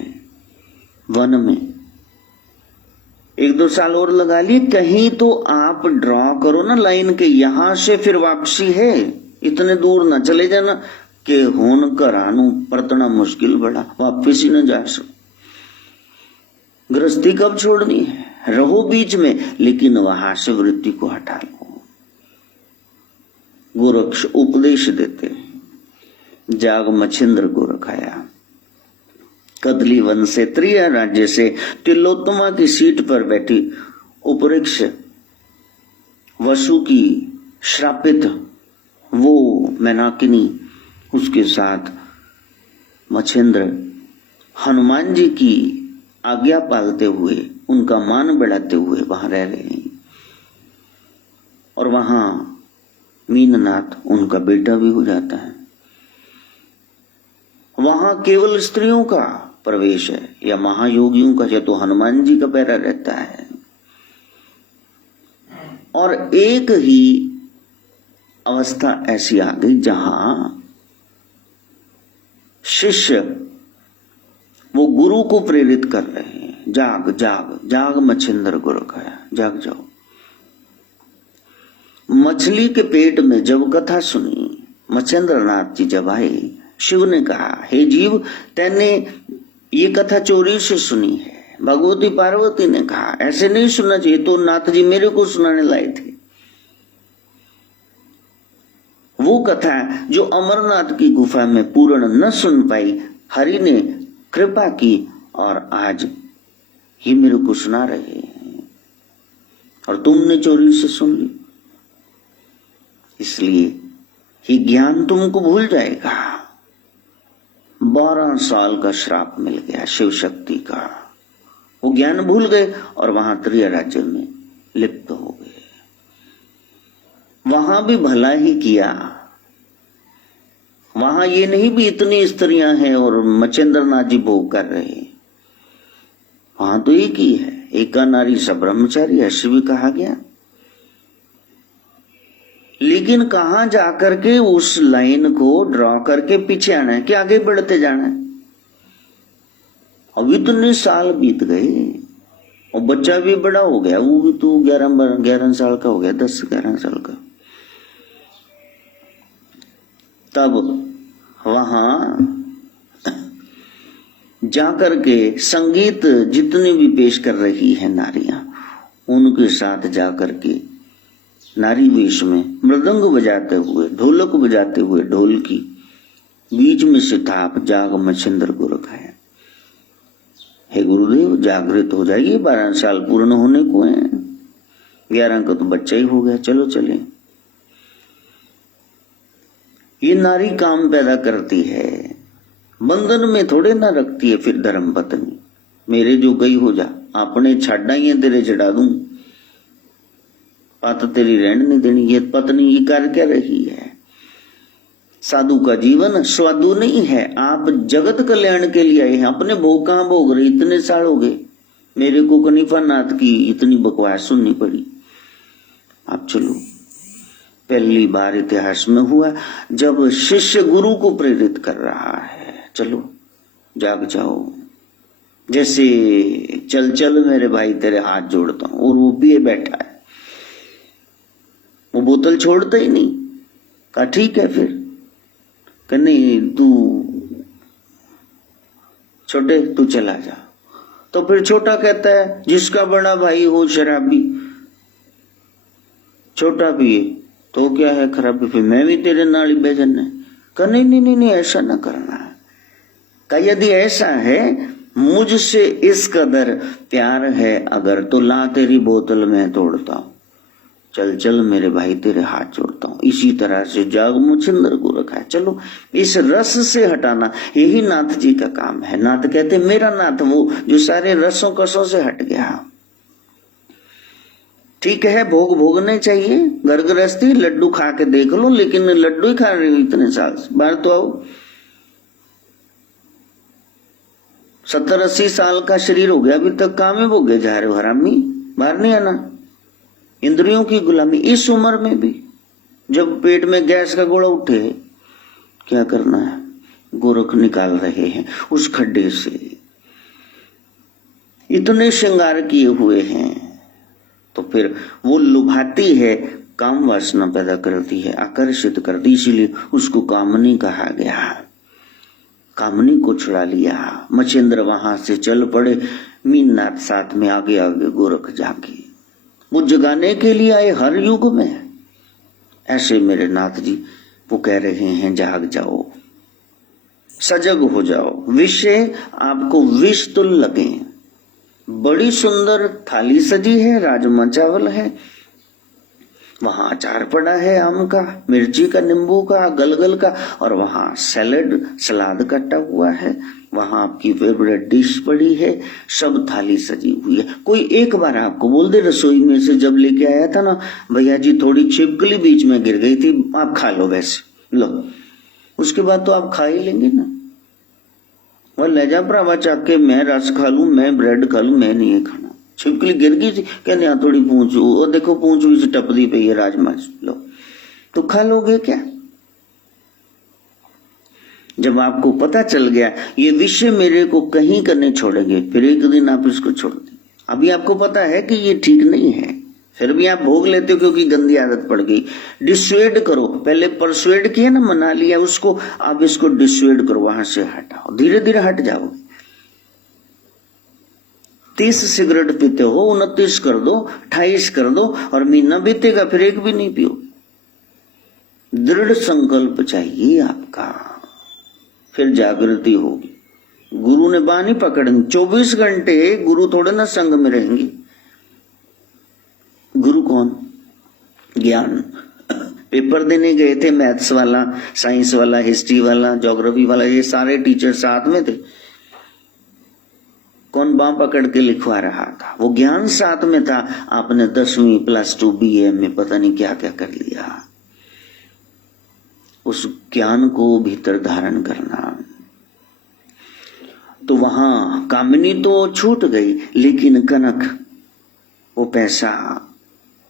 वन में 1-2 साल और लगा लिए, कहीं तो आप ड्रॉ करो ना लाइन के, यहां से फिर वापसी है, इतने दूर न चले जाना कि होन करानू परतना मुश्किल बड़ा, वापिस ही न जा सको। गृहस्थी कब छोड़नी है, रहो बीच में, लेकिन वहां से वृत्ति को हटा लो। गोरक्ष उपदेश देते हैं, जाग मच्छिंद्र गोरख आया कदली वन से, त्रिया राज्य से, तिलोत्तमा की सीट पर बैठी उपरिक्ष वसु की श्रापित वो मैनाकिनी, उसके साथ मच्छिंद्र हनुमान जी की आज्ञा पालते हुए, उनका मान बढ़ाते हुए वहां रह रहे हैं। और वहां मीननाथ उनका बेटा भी हो जाता है। वहां केवल स्त्रियों का प्रवेश है, या महायोगियों का, या तो हनुमान जी का पैरा रहता है। और एक ही अवस्था ऐसी आ गई जहां शिष्य वो गुरु को प्रेरित कर रहे हैं, जाग जाग जाग मच्छिंद्र गोरख आया, जाग जाओ। मछली के पेट में जब कथा सुनी, मच्छिंद्र नाथ जी जब आए, शिव ने कहा, हे जीव, तैने ये कथा चोरी से सुनी है। भगवती पार्वती ने कहा, ऐसे नहीं सुनना चाहिए, तो नाथ जी मेरे को सुनाने लाए थे। वो कथा जो अमरनाथ की गुफा में पूर्ण न सुन पाई, हरि ने कृपा की और आज ये मेरे को सुना रहे हैं, और तुमने चोरी से सुन ली। इसलिए ये ज्ञान तुमको भूल जाएगा। 12 साल का श्राप मिल गया शिव शक्ति का, वो ज्ञान भूल गए और वहां त्रिया राज्य में लिप्त हो गए। वहां भी भला ही किया, वहां ये नहीं भी इतनी स्त्रियां हैं और मच्छिंद्र नाथ जी भोग कर रहे हैं, वहां तो एक ही है, एका नारी सा ब्रह्मचारी, ऐसे भी कहा गया। लेकिन कहां जाकर के उस लाइन को ड्रॉ करके पीछे आना है कि आगे बढ़ते जाना है। अब इतने साल बीत गए और बच्चा भी बड़ा हो गया, वो भी तो 11 साल का हो गया, 10-11 साल का। तब वहां जाकर के संगीत जितने भी पेश कर रही है नारियां, उनके साथ जाकर के नारी वेश में मृदंग बजाते हुए, ढोलक बजाते हुए, ढोल की बीच में से था जाग मच्छिंद्र गोरख आया। हे गुरुदेव, जागृत हो जाइए, 12 साल पूर्ण होने को हैं, 11 का तो बच्चा ही हो गया, चलो चले। ये नारी काम पैदा करती है, बंधन में थोड़े ना रखती है। फिर धर्म पत्नी मेरे जो गई हो जा, अपने छाड़ा ही तेरे चढ़ा दूं, बात तेरी रहने नहीं देनी। ये पत्नी ये कर क्या रही है? साधु का जीवन स्वादु नहीं है। आप जगत कल्याण के लिए आए हैं, अपने भोग कहां भोग रहे? इतने साल हो गए, मेरे को कनिफा नाथ की इतनी बकवास सुननी पड़ी। आप चलो, पहली बार इतिहास में हुआ जब शिष्य गुरु को प्रेरित कर रहा है, चलो जाग जाओ। जैसे चल चल मेरे भाई तेरे हाथ जोड़ता हूं, और वो पिए बैठा है, वो बोतल छोड़ता ही नहीं। कहा ठीक है, फिर कहा नहीं तू छोटे, तू चला जा। तो फिर छोटा कहता है जिसका बड़ा भाई हो शराबी, छोटा पिए तो क्या है खराबी, फिर मैं भी तेरे नाल ही बेजन है। कहा नहीं नहीं नहीं नहीं, ऐसा ना करना है। कहा यदि ऐसा है, मुझसे इस कदर प्यार है अगर, तो ला तेरी बोतल में तोड़ता हूं, चल चल मेरे भाई तेरे हाथ जोड़ता हूं। इसी तरह से जाग मच्छिंद्र को रखा है। चलो इस रस से हटाना, यही नाथ जी का काम है। नाथ कहते मेरा नाथ वो जो सारे रसों कसों से हट गया। ठीक है, भोग भोगने चाहिए, घर गृहस्थी, लड्डू खा के देख लो, लेकिन लड्डू ही खा रहे हो इतने साल, बाहर तो आओ। 70-80 साल का शरीर हो गया, अभी तक काम में भोगे जा रहे हो हरामी, बाहर नहीं आना। इंद्रियों की गुलामी इस उम्र में भी, जब पेट में गैस का गोला उठे क्या करना है, गोरख निकाल रहे हैं उस खड्डे से। इतने श्रृंगार किए हुए हैं तो फिर वो लुभाती है, काम वासना पैदा करती है, आकर्षित करती, इसीलिए उसको कामनी कहा गया। कामनी को छुड़ा लिया। मच्छिंद्र वहां से चल पड़े, मीननाथ साथ में आगे आगे, गोरख जाके। वो जगाने के लिए आए हर युग में। ऐसे मेरे नाथ जी वो कह रहे हैं, जाग जाओ, सजग हो जाओ, विषय आपको विष तुल लगे। बड़ी सुंदर थाली सजी है, राजमा चावल है, वहां अचार पड़ा है, आम का, मिर्ची का, नींबू का, गलगल का, और वहां सलाद कटा हुआ है, वहां आपकी फेवरेट डिश पड़ी है, सब थाली सजी हुई है। कोई एक बार आपको बोल दे रसोई में से जब लेके आया था ना, भैया जी थोड़ी छिपकली बीच में गिर गई थी, आप खा लो वैसे लो, उसके बाद तो आप खा ही लेंगे ना। वह ले जा भरावा चाक के, मैं रस खा लू, मैं ब्रेड खा लू, मैं नहीं खाना। छिपकली गिर गई थी, कहने यहाँ थोड़ी पूंछ, वो देखो पूंछ हुई से टपदी पई है राजमा, लो तो खा लोगे क्या। जब आपको पता चल गया ये विषय मेरे को कहीं करने छोड़ेंगे, फिर एक दिन आप इसको छोड़ दें। अभी आपको पता है कि ये ठीक नहीं है, फिर भी आप भोग लेते हो क्योंकि गंदी आदत पड़ गई। डिस्वेड करो, पहले परसुएड किया ना, मना लिया उसको, आप इसको डिस्वेड करो, वहां से हटाओ, धीरे धीरे हट जाओगे। 30 सिगरेट पीते हो, 29 कर दो, 28 कर दो, और महीना बीतेगा फिर एक भी नहीं पियो। दृढ़ संकल्प चाहिए आपका, फिर जागृति होगी। गुरु ने बानी पकड़नी, 24 घंटे गुरु थोड़े ना संग में रहेंगे। गुरु कौन? ज्ञान। पेपर देने गए थे, मैथ्स वाला, साइंस वाला, हिस्ट्री वाला, ज्योग्राफी वाला, ये सारे टीचर साथ में थे। कौन बां पकड़ के लिखवा रहा था? वो ज्ञान साथ में था। आपने 10वीं +2 BA में पता नहीं क्या क्या कर लिया। उस ज्ञान को भीतर धारण करना। तो वहां कामिनी तो छूट गई, लेकिन कनक, वो पैसा,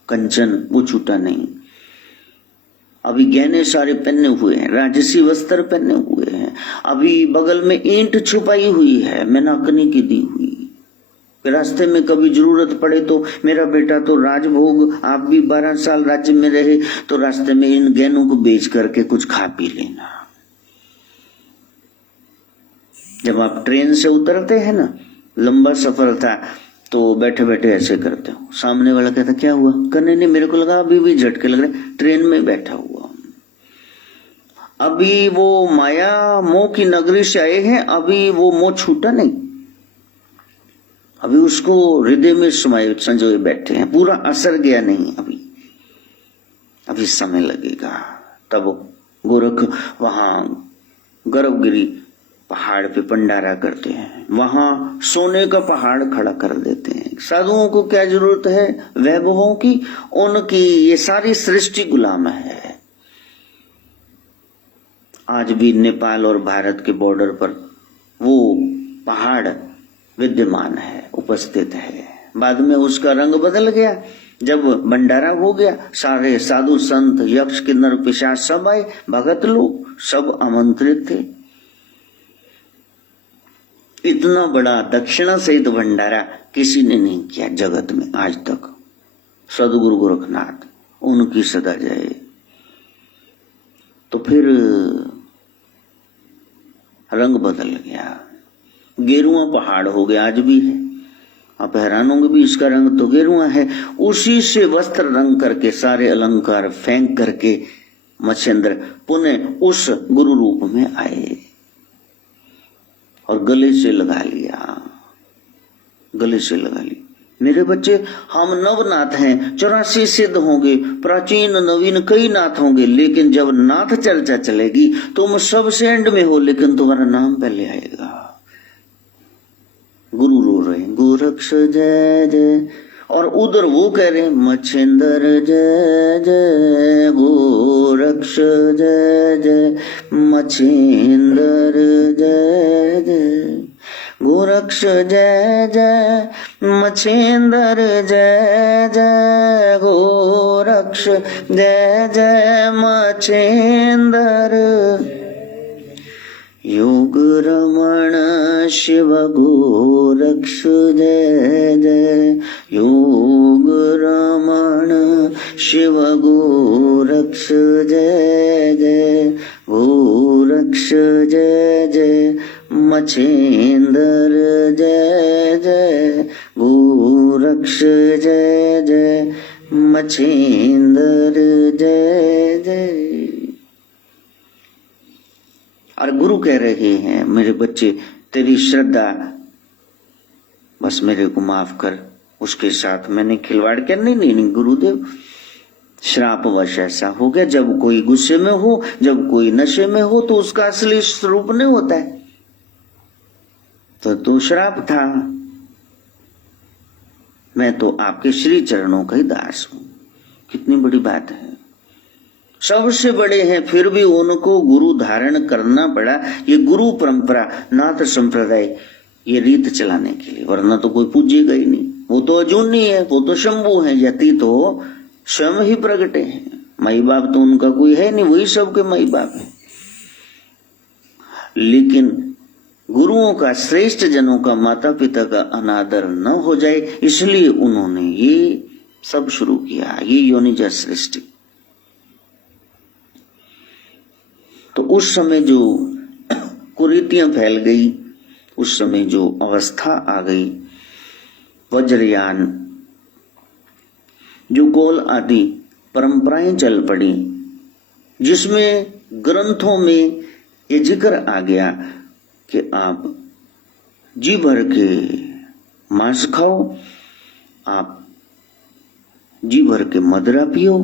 कंचन, वो छूटा नहीं। अभी गहने सारे पहने हुए हैं, राजसी वस्त्र पहने हुए हैं, अभी बगल में ईंट छुपाई हुई है, मैनाकनी की दी हुई। रास्ते में कभी जरूरत पड़े तो, मेरा बेटा तो राजभोग, आप भी 12 साल राज्य में रहे, तो रास्ते में इन गहनों को बेच करके कुछ खा पी लेना। जब आप ट्रेन से उतरते हैं ना, लंबा सफर था, तो बैठे बैठे ऐसे करते हो, सामने वाला कहता क्या हुआ, करने नहीं, मेरे को लगा अभी भी झटके लग रहे, ट्रेन में बैठा हुआ। अभी वो माया मोह की नगरी से आए हैं, अभी वो मोह छूटा नहीं, अभी उसको हृदय में संजोए बैठे हैं, पूरा असर गया नहीं, अभी समय लगेगा। तब गोरख वहां गर्भगिरी पहाड़ पे भंडारा करते हैं, वहां सोने का पहाड़ खड़ा कर देते हैं। साधुओं को क्या जरूरत है वैभवों की, उनकी ये सारी सृष्टि गुलाम है। आज भी नेपाल और भारत के बॉर्डर पर वो पहाड़ विद्यमान है, उपस्थित है। बाद में उसका रंग बदल गया, जब भंडारा हो गया, सारे साधु संत यक्ष किन्नर पिशाच सब आए, भगत लोग सब आमंत्रित थे। इतना बड़ा दक्षिणा सहित भंडारा किसी ने नहीं किया जगत में आज तक। सदगुरु गोरखनाथ, उनकी सदा जय। तो फिर रंग बदल गया, गेरुआ पहाड़ हो गया, आज भी है। आप हैरान होंगे भी इसका रंग तो गेरुआ है। उसी से वस्त्र रंग करके, सारे अलंकार फेंक करके मच्छिंद्र पुनः उस गुरु रूप में आए और गले से लगा लिया, गले से लगा लिया। मेरे बच्चे, हम नवनाथ हैं, 84 सिद्ध होंगे, प्राचीन नवीन कई नाथ होंगे, लेकिन जब नाथ चर्चा चलेगी तुम सबसे एंड में हो, लेकिन तुम्हारा नाम पहले आएगा। गुरु रो रहे हैं, गोरक्ष जय जय, और उधर वो कह रहे हैं मच्छिंद्र जय जय, गोरक्ष जय जय, मच्छिंद्र जय जय, गोरक्ष जय जय, मच्छिंद्र जय जय, गोरक्ष जय जय, मच्छिंद्र। योग रमण शिव गोरक्ष जय जय। योग रमण शिव गोरक्ष जय जय। गोरक्ष जय जय। मछेंद्र जय जय। गोरक्ष जय जय। मछेंद्र जय जय। और गुरु कह रहे हैं, मेरे बच्चे तेरी श्रद्धा, बस मेरे को माफ कर, उसके साथ मैंने खिलवाड़ किया। नहीं गुरुदेव, श्रापवश ऐसा हो गया। जब कोई गुस्से में हो, जब कोई नशे में हो, तो उसका असली स्वरूप नहीं होता है। तो श्राप था। मैं तो आपके श्री चरणों का ही दास हूं। कितनी बड़ी बात है। सबसे बड़े हैं, फिर भी उनको गुरु धारण करना पड़ा। ये गुरु परंपरा, नाथ संप्रदाय, ये रीत चलाने के लिए, वरना तो कोई पूजेगा ही नहीं। वो तो अजूनी है, वो तो शंभु है, यति तो स्वयं ही प्रगटे हैं। माई बाप तो उनका कोई है नहीं, वही सबके माई बाप है। लेकिन गुरुओं का, श्रेष्ठ जनों का, माता पिता का अनादर न हो जाए, इसलिए उन्होंने ये सब शुरू किया, ये योनिजा सृष्टि। तो उस समय जो कुरीतियां फैल गई, उस समय जो अवस्था आ गई, वज्रयान, जो कौल आदि परंपराएं चल पड़ी, जिसमें ग्रंथों में ये जिक्र आ गया कि आप जी भर के मांस खाओ, आप जी भर के मदिरा पियो,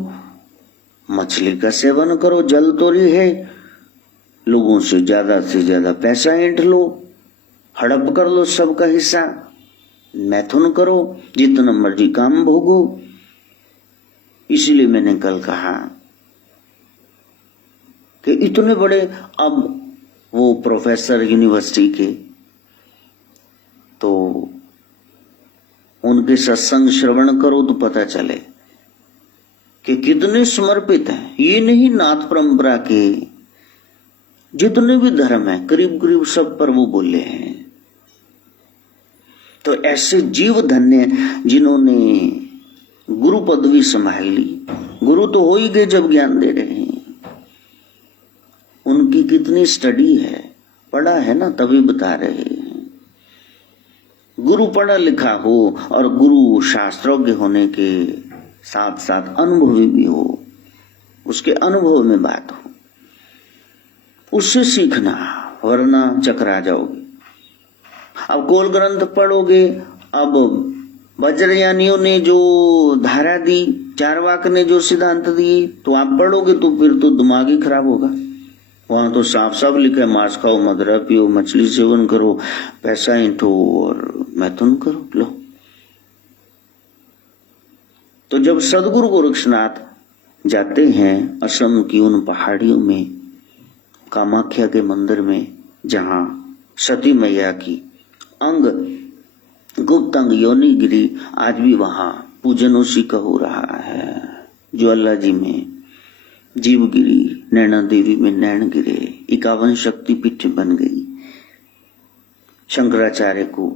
मछली का सेवन करो, जल तोरी है, लोगों से ज्यादा पैसा ऐंठ लो, हड़प कर लो सबका हिस्सा, मैथुन करो, जितना मर्जी काम भोगो। इसीलिए मैंने कल कहा कि इतने बड़े, अब वो प्रोफेसर यूनिवर्सिटी के, तो उनके सत्संग श्रवण करो तो पता चले कि कितने समर्पित हैं। ये नहीं, नाथ परंपरा के जितने भी धर्म है, करीब करीब सब पर वो बोले हैं। तो ऐसे जीव धन्य जिन्होंने गुरु पदवी संभाल ली। गुरु तो हो ही गए जब ज्ञान दे रहे हैं। उनकी कितनी स्टडी है, पढ़ा है ना, तभी बता रहे हैं। गुरु पढ़ा लिखा हो और गुरु शास्त्रोज्ञ होने के साथ साथ अनुभवी भी हो, उसके अनुभव में बात हो, उससे सीखना, वरना चकरा जाओगे। अब कौल ग्रंथ पढ़ोगे, अब वज्रयानियों ने जो धारा दी, चारवाक ने जो सिद्धांत दिए, तो आप पढ़ोगे तो फिर तो दिमाग ही खराब होगा। वहां तो साफ साफ लिखा है, मांस खाओ, मदिरा पियो, मछली सेवन करो, पैसा ऐंठो और मैथुन करो। लो, तो जब सदगुरु गोरक्षनाथ जाते हैं असम की उन पहाड़ियों में, कामाख्या के मंदिर में, जहां सती मैया की अंग, गुप्त अंग योनि गिरी, आज भी वहां पूजन उसी का हो रहा है। ज्वाला जी में जीव गिरी, नैना देवी में नैन गिरे, 51 शक्तिपीठ बन गई। शंकराचार्य को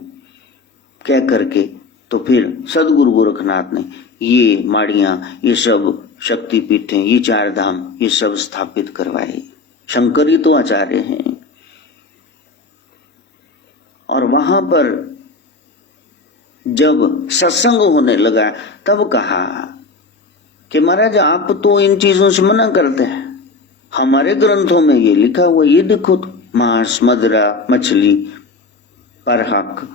कह करके तो फिर सदगुरु गोरखनाथ ने ये माड़ियां, ये सब शक्तिपीठें, ये 4 धाम, ये सब स्थापित करवाए। शंकर ही तो आचार्य हैं। और वहां पर जब सत्संग होने लगा, तब कहा कि महाराज आप तो इन चीजों से मना करते हैं, हमारे ग्रंथों में ये लिखा हुआ, ये देखो तो, मांस, मदिरा, मछली, परहक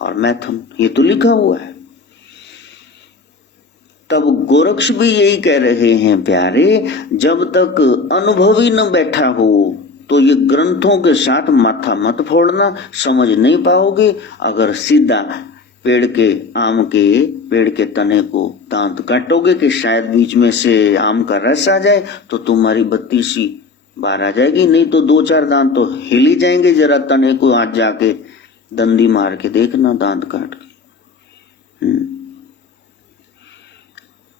और मैथुन, ये तो लिखा हुआ है। तब गोरक्ष भी यही कह रहे हैं, प्यारे, जब तक अनुभवी न बैठा हो तो ये ग्रंथों के साथ माथा मत फोड़ना, समझ नहीं पाओगे। अगर सीधा पेड़ के, आम के पेड़ के तने को दांत काटोगे कि शायद बीच में से आम का रस आ जाए, तो तुम्हारी बत्ती सी बाहर आ जाएगी, नहीं तो 2-4 दांत तो हिल ही जाएंगे। जरा तने को आज जाके दंडी मार के देखना, दांत काट के।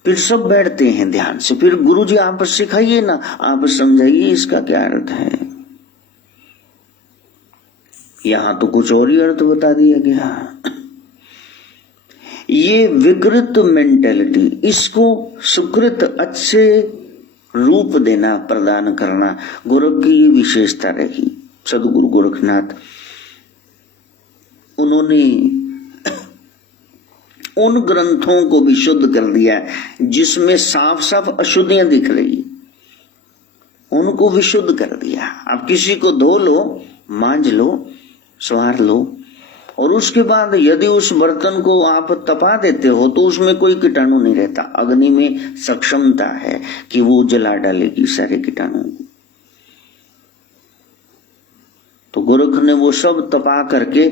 फिर सब बैठते हैं ध्यान से, फिर गुरुजी आप सिखाइए ना, आप समझाइए इसका क्या अर्थ है। यहां तो कुछ और ही अर्थ बता दिया गया। ये विकृत मेंटेलिटी, इसको सुकृत अच्छे रूप देना, प्रदान करना गोरख की ये विशेषता रही। सदगुरु गोरखनाथ उन्होंने उन ग्रंथों को भी शुद्ध कर दिया जिसमें साफ साफ अशुद्धियां दिख रही, उनको विशुद्ध कर दिया। अब किसी को धो लो, मांज लो, संवार लो, और उसके बाद यदि उस बर्तन को आप तपा देते हो तो उसमें कोई कीटाणु नहीं रहता। अग्नि में सक्षमता है कि वो जला डालेगी सारे कीटाणुओं को। तो गोरख ने वो सब तपा करके,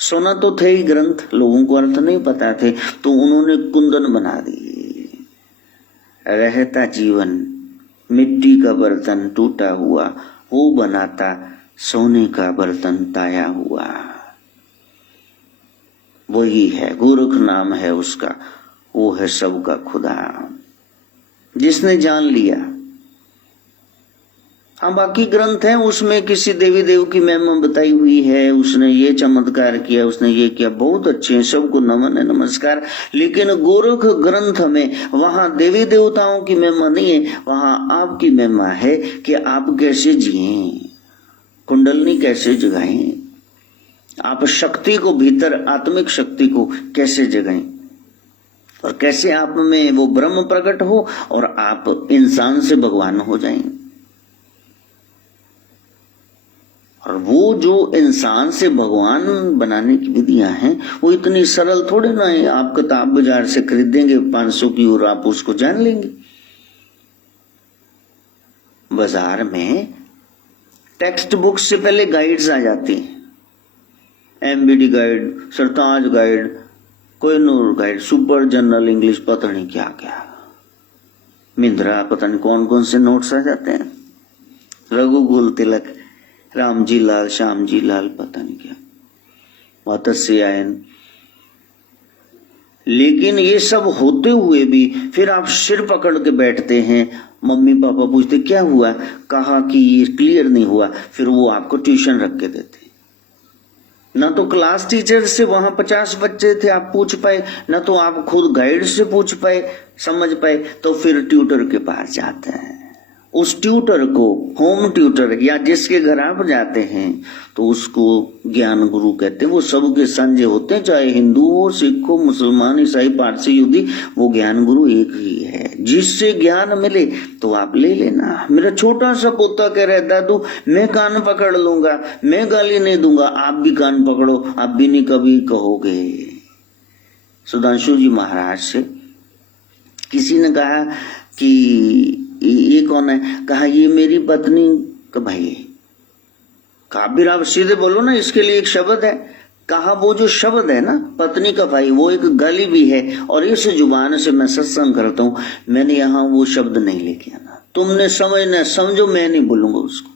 सुना तो थे ही ग्रंथ, लोगों को अर्थ नहीं पता थे, तो उन्होंने कुंदन बना दिए। रहता जीवन मिट्टी का बर्तन टूटा हुआ, वो बनाता सोने का बर्तन ताया हुआ। वही है, गोरख नाम है उसका, वो है सबका खुदा। जिसने जान लिया, हाँ बाकी ग्रंथ हैं उसमें किसी देवी देव की महिमा बताई हुई है, उसने ये चमत्कार किया, उसने ये किया, बहुत अच्छे हैं, सबको नमन है, नमस्कार। लेकिन गोरख ग्रंथ में वहां देवी देवताओं की महिमा नहीं है, वहां आपकी महिमा है कि आप कैसे जिए, कुंडलनी कैसे जगाएं, आप शक्ति को, भीतर आत्मिक शक्ति को कैसे जगाएं, और कैसे आप में वो ब्रह्म प्रकट हो और आप इंसान से भगवान हो जाएं। और वो जो इंसान से भगवान बनाने की विधियां हैं वो इतनी सरल थोड़े ना है। आप किताब बाजार से खरीदेंगे 500 की और आप उसको जान लेंगे। बाजार में टेक्स्ट बुक से पहले गाइड्स आ जाती हैं, MBD guide, Sartaj guide, Kohinoor guide, super general English, पता नहीं क्या क्या, मिंद्रा, पता नहीं कौन कौन से नोट्स आ जाते हैं, रघुकुल तिलक, राम जी लाल, श्याम जी लाल, पता नहीं क्या, मत्स्य आयन। लेकिन ये सब होते हुए भी फिर आप सिर पकड़ के बैठते हैं। मम्मी पापा पूछते क्या हुआ, कहा कि ये क्लियर नहीं हुआ, फिर वो आपको ट्यूशन रख के देते। ना तो क्लास टीचर से वहां 50 बच्चे थे आप पूछ पाए, ना तो आप खुद गाइड से पूछ पाए, समझ पाए, तो फिर ट्यूटर के पास जाते हैं। उस ट्यूटर को, होम ट्यूटर या जिसके घर आप जाते हैं, तो उसको ज्ञान गुरु कहते हैं। वो सबके संजय होते हैं, चाहे हिंदू हो, सिख हो, मुसलमान, ईसाई, पारसी, यहूदी, वो ज्ञान गुरु एक ही है। जिससे ज्ञान मिले तो आप ले लेना। मेरा छोटा सा पोता कह रहा है दादू मैं कान पकड़ लूंगा, मैं गाली नहीं दूंगा, आप भी कान पकड़ो, आप भी नहीं कभी कहोगे। सुधांशु जी महाराज से किसी ने कहा कि ये कौन है, कहा ये मेरी पत्नी का भाई है। कहा फिर आप सीधे बोलो ना, इसके लिए एक शब्द है। कहा वो जो शब्द है ना, पत्नी का भाई, वो एक गाली भी है, और इस जुबान से मैं सत्संग करता हूं, मैंने यहां वो शब्द नहीं लेके आना, तुमने समझो, मैं नहीं बोलूंगा उसको।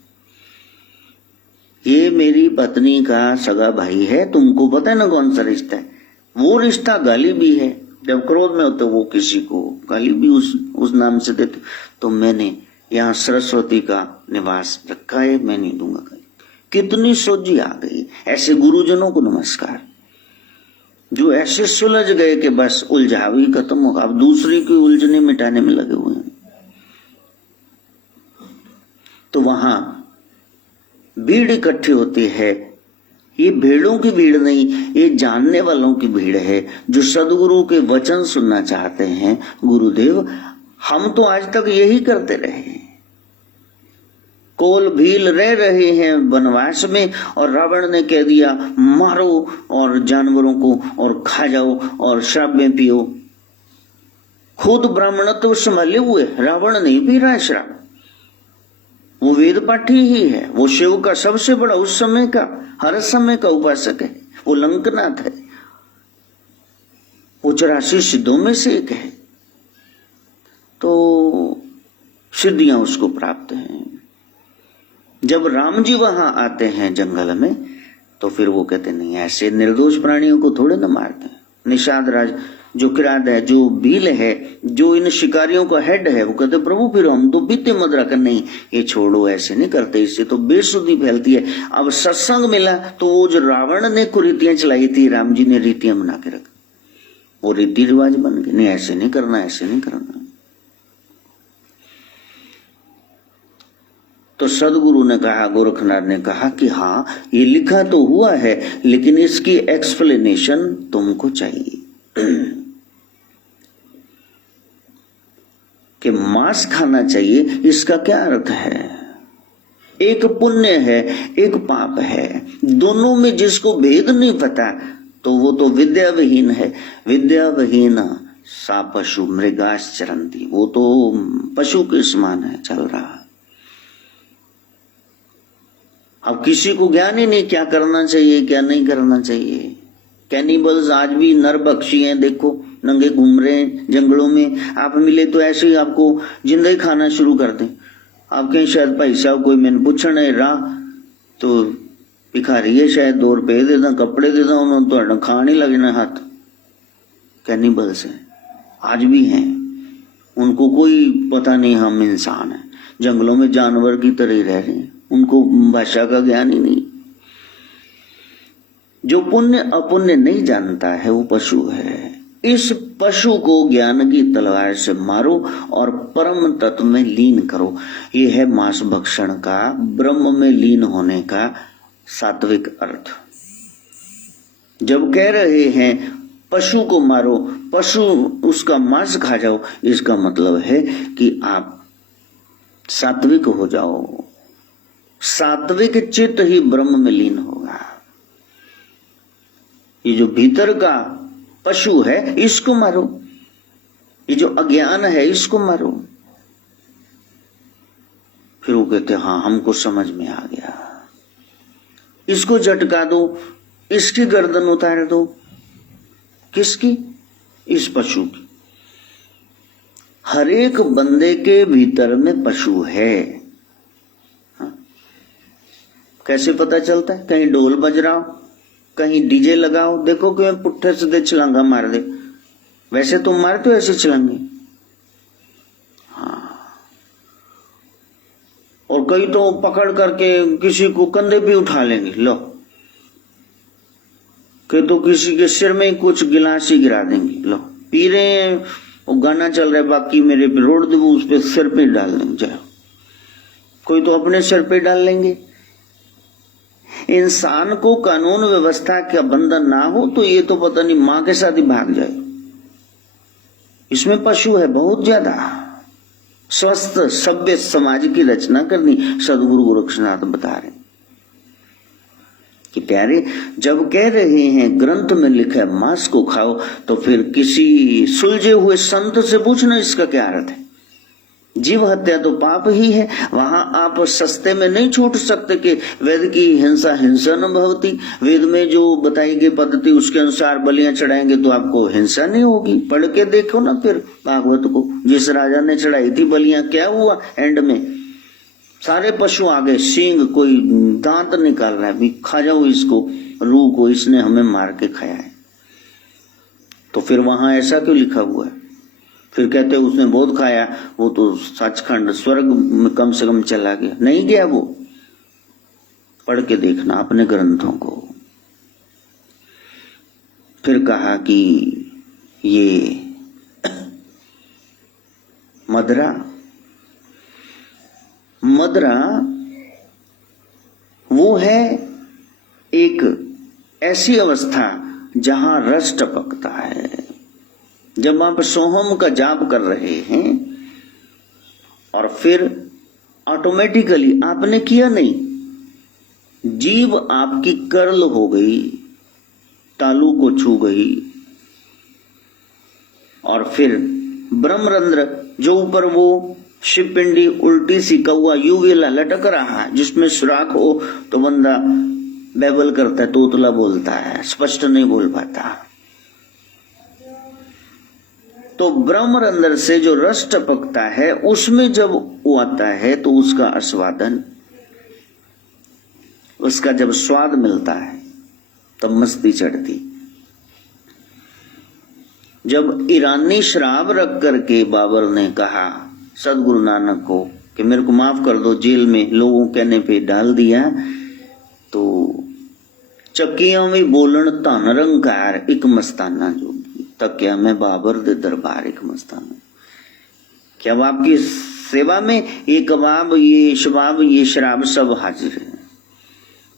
ये मेरी पत्नी का सगा भाई है, तुमको पता है ना कौन सा रिश्ता है, वो रिश्ता गाली भी है। जब क्रोध में होते वो किसी को गाली भी उस नाम से देते। तो मैंने यहाँ सरस्वती का निवास रखा है, मैं नहीं दूंगा गाली। कितनी सोझी आ गई। ऐसे गुरुजनों को नमस्कार, जो ऐसे सुलझ गए कि बस उलझावी खत्म होगा, अब दूसरी की उलझने मिटाने में लगे हुए हैं। तो वहां भीड़ इकट्ठी होती है। ये भेड़ों की भीड़ नहीं, ये जानने वालों की भीड़ है, जो सदगुरु के वचन सुनना चाहते हैं। गुरुदेव हम तो आज तक यही करते रहे, कोल भील रह रहे हैं वनवास में, और रावण ने कह दिया मारो और जानवरों को और खा जाओ और शराब में पियो। खुद ब्राह्मणत्व संभाले हुए रावण नहीं पी रहा है शराब, वो वेद पाठी ही है, वो शिव का सबसे बड़ा उस समय का, हर समय का उपासक है, वो लंकनाथ है, वो 84 सिद्धों में से एक है। तो सिद्धियां उसको प्राप्त हैं। जब राम जी वहां आते हैं जंगल में, तो फिर वो कहते नहीं, ऐसे निर्दोष प्राणियों को थोड़े ना मारते। निषाद राज जो किराद है, जो भील है, जो इन शिकारियों का हेड है, वो कहते प्रभु फिर हम तो पीते मदरा कर, नहीं ये छोड़ो, ऐसे नहीं करते, इससे तो बेसुधी फैलती है। अब सत्संग मिला तो वो जो रावण ने कुरीतियां चलाई थी, राम जी ने रीतियां बना के रख, वो रीति रिवाज बन गए, नहीं ऐसे नहीं करना, ऐसे नहीं करना। तो सदगुरु ने कहा, गोरखनाथ ने कहा कि हाँ ये लिखा तो हुआ है, लेकिन इसकी एक्सप्लेनेशन तुमको चाहिए कि मांस खाना चाहिए, इसका क्या अर्थ है? एक पुण्य है, एक पाप है, दोनों में जिसको भेद नहीं पता तो वो तो विद्या विहीन है। विद्या विहीन सा पशु मृगास चरंती, वो तो पशु के समान है, चल रहा। अब किसी को ज्ञान ही नहीं क्या करना चाहिए क्या नहीं करना चाहिए। कैनिबल्स आज भी नरभक्षी हैं, देखो नंगे घूम रहे हैं जंगलों में। आप मिले तो ऐसे ही आपको जिंदा ही खाना शुरू कर दें। आप कहीं शायद भाई साहब कोई मैंने पूछना है राह तो भिखारी है, शायद 2 रुपए दे दा, कपड़े दे दा, उन्होंने तो खाने लगना हाथ। कैनिबल्स हैं, आज भी हैं, उनको कोई पता नहीं हम इंसान हैं, जंगलों में जानवर की तरह ही रह रहे हैं, उनको भाषा का ज्ञान ही नहीं। जो पुण्य अपुण्य नहीं जानता है वो पशु है। इस पशु को ज्ञान की तलवार से मारो और परम तत्व में लीन करो। ये है मांस भक्षण का, ब्रह्म में लीन होने का सात्विक अर्थ। जब कह रहे हैं पशु को मारो, पशु उसका मांस खा जाओ, इसका मतलब है कि आप सात्विक हो जाओ। सात्विक चित्त ही ब्रह्म में लीन होगा। ये जो भीतर का पशु है इसको मारो, ये जो अज्ञान है इसको मारो। फिर वो कहते हाँ हमको समझ में आ गया, इसको झटका दो, इसकी गर्दन उतार दो। किसकी? इस पशु की। हर एक बंदे के भीतर में पशु है। हाँ? कैसे पता चलता है? कहीं ढोल बज रहा हो, कहीं डीजे लगाओ, देखो कि मैं पुट्ठे सीधे छलांगा मार दे, वैसे तुम मारते हो ऐसे छलांगे। हाँ। और कई तो पकड़ करके किसी को कंधे भी उठा लेंगे, लो कि तो किसी के सिर में कुछ गिलास ही गिरा देंगे, लो पी रहे हैं वो गाना चल रहा है, बाकी मेरे पे रोड दे, वो उस पे सिर पे डाल देंगे, जाओ। कोई तो अपने सिर पे डाल लेंगे। इंसान को कानून व्यवस्था का बंधन ना हो तो ये तो पता नहीं मां के साथ ही भाग जाए। इसमें पशु है बहुत ज्यादा। स्वस्थ सभ्य समाज की रचना करनी, सदगुरु गोरक्षनाथ बता रहे कि प्यारे जब कह रहे हैं ग्रंथ में लिखा है मांस को खाओ, तो फिर किसी सुलझे हुए संत से पूछना इसका क्या अर्थ है। जीव हत्या तो पाप ही है, वहां आप सस्ते में नहीं छूट सकते कि वेद की हिंसा हिंसा न भवती। वेद में जो बताई गई पद्धति उसके अनुसार बलियां चढ़ाएंगे तो आपको हिंसा नहीं होगी। पढ़ के देखो ना फिर भागवत को, जिस राजा ने चढ़ाई थी बलियां, क्या हुआ एंड में? सारे पशु आ गए, सींग, कोई दांत निकाल रहा है, भी खा जाओ इसको, रूह को, इसने हमें मार के खाया है। तो फिर वहां ऐसा क्यों लिखा हुआ है? फिर कहते उसने बहुत खाया, वो तो सचखंड स्वर्ग में कम से कम चला गया। नहीं गया वो, पढ़ के देखना अपने ग्रंथों को। फिर कहा कि ये मदरा वो है एक ऐसी अवस्था जहां रस टपकता है। जब आप सोहम का जाप कर रहे हैं और फिर ऑटोमेटिकली आपने किया नहीं, जीव आपकी कर्ल हो गई, तालू को छू गई, और फिर ब्रह्मरंध्र जो ऊपर वो शिवपिंडी उल्टी सी कौआ युवेला लटक रहा है, जिसमें सुराख हो तो बंदा बैबल करता है, तोतला बोलता है, स्पष्ट नहीं बोल पाता। तो ब्रह्मरंध्र से जो रस टपकता है उसमें जब वो आता है तो उसका आस्वादन, उसका जब स्वाद मिलता है तब मस्ती चढ़ती। जब ईरानी शराब रख करके बाबर ने कहा सदगुरु नानक को कि मेरे को माफ कर दो, जेल में लोगों कहने पे डाल दिया, तो चक्कियों में बोलन धन रंकार एक मस्ताना जो तकिया में बाबर दे दरबार एक मस्ताना। क्या अब आपकी सेवा में ये कबाब, ये शबाब, ये शराब सब हाजिर है।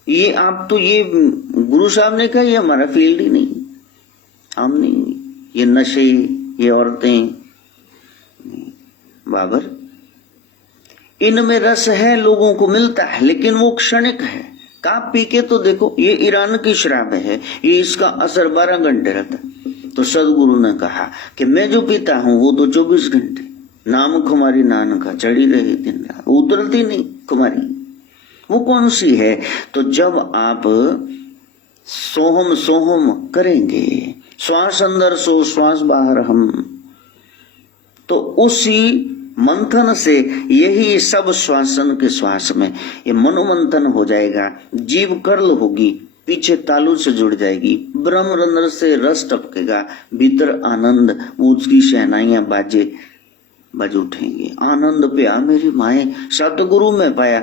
ये आप तो, ये गुरु साहब ने कहा ये हमारा फील्ड ही नहीं, हम नहीं, ये नशे, ये औरतें, बाबर इनमें रस है, लोगों को मिलता है, लेकिन वो क्षणिक है। काप पी के तो देखो, ये ईरान की शराब है, ये इसका असर 12 घंटे रहता है। तो सदगुरु ने कहा कि मैं जो पीता हूं वो तो 24 घंटे, नाम खुमारी नानका चढ़ी रही दिन रात, उतरती नहीं खुमारी। वो कौन सी है? तो जब आप सोहम सोहम करेंगे, श्वास अंदर सो श्वास बाहर हम, तो उसी मंथन से यही सब श्वासन के श्वास में ये मनोमंथन हो जाएगा, जीव कर्ल होगी, पीछे तालु से जुड़ जाएगी, ब्रह्म रंध्र से रस टपकेगा, भीतर आनंद, उसकी शहनाइयां बाजे बज उठेंगे। आनंद पाया मेरी माए, सतगुरु में पाया,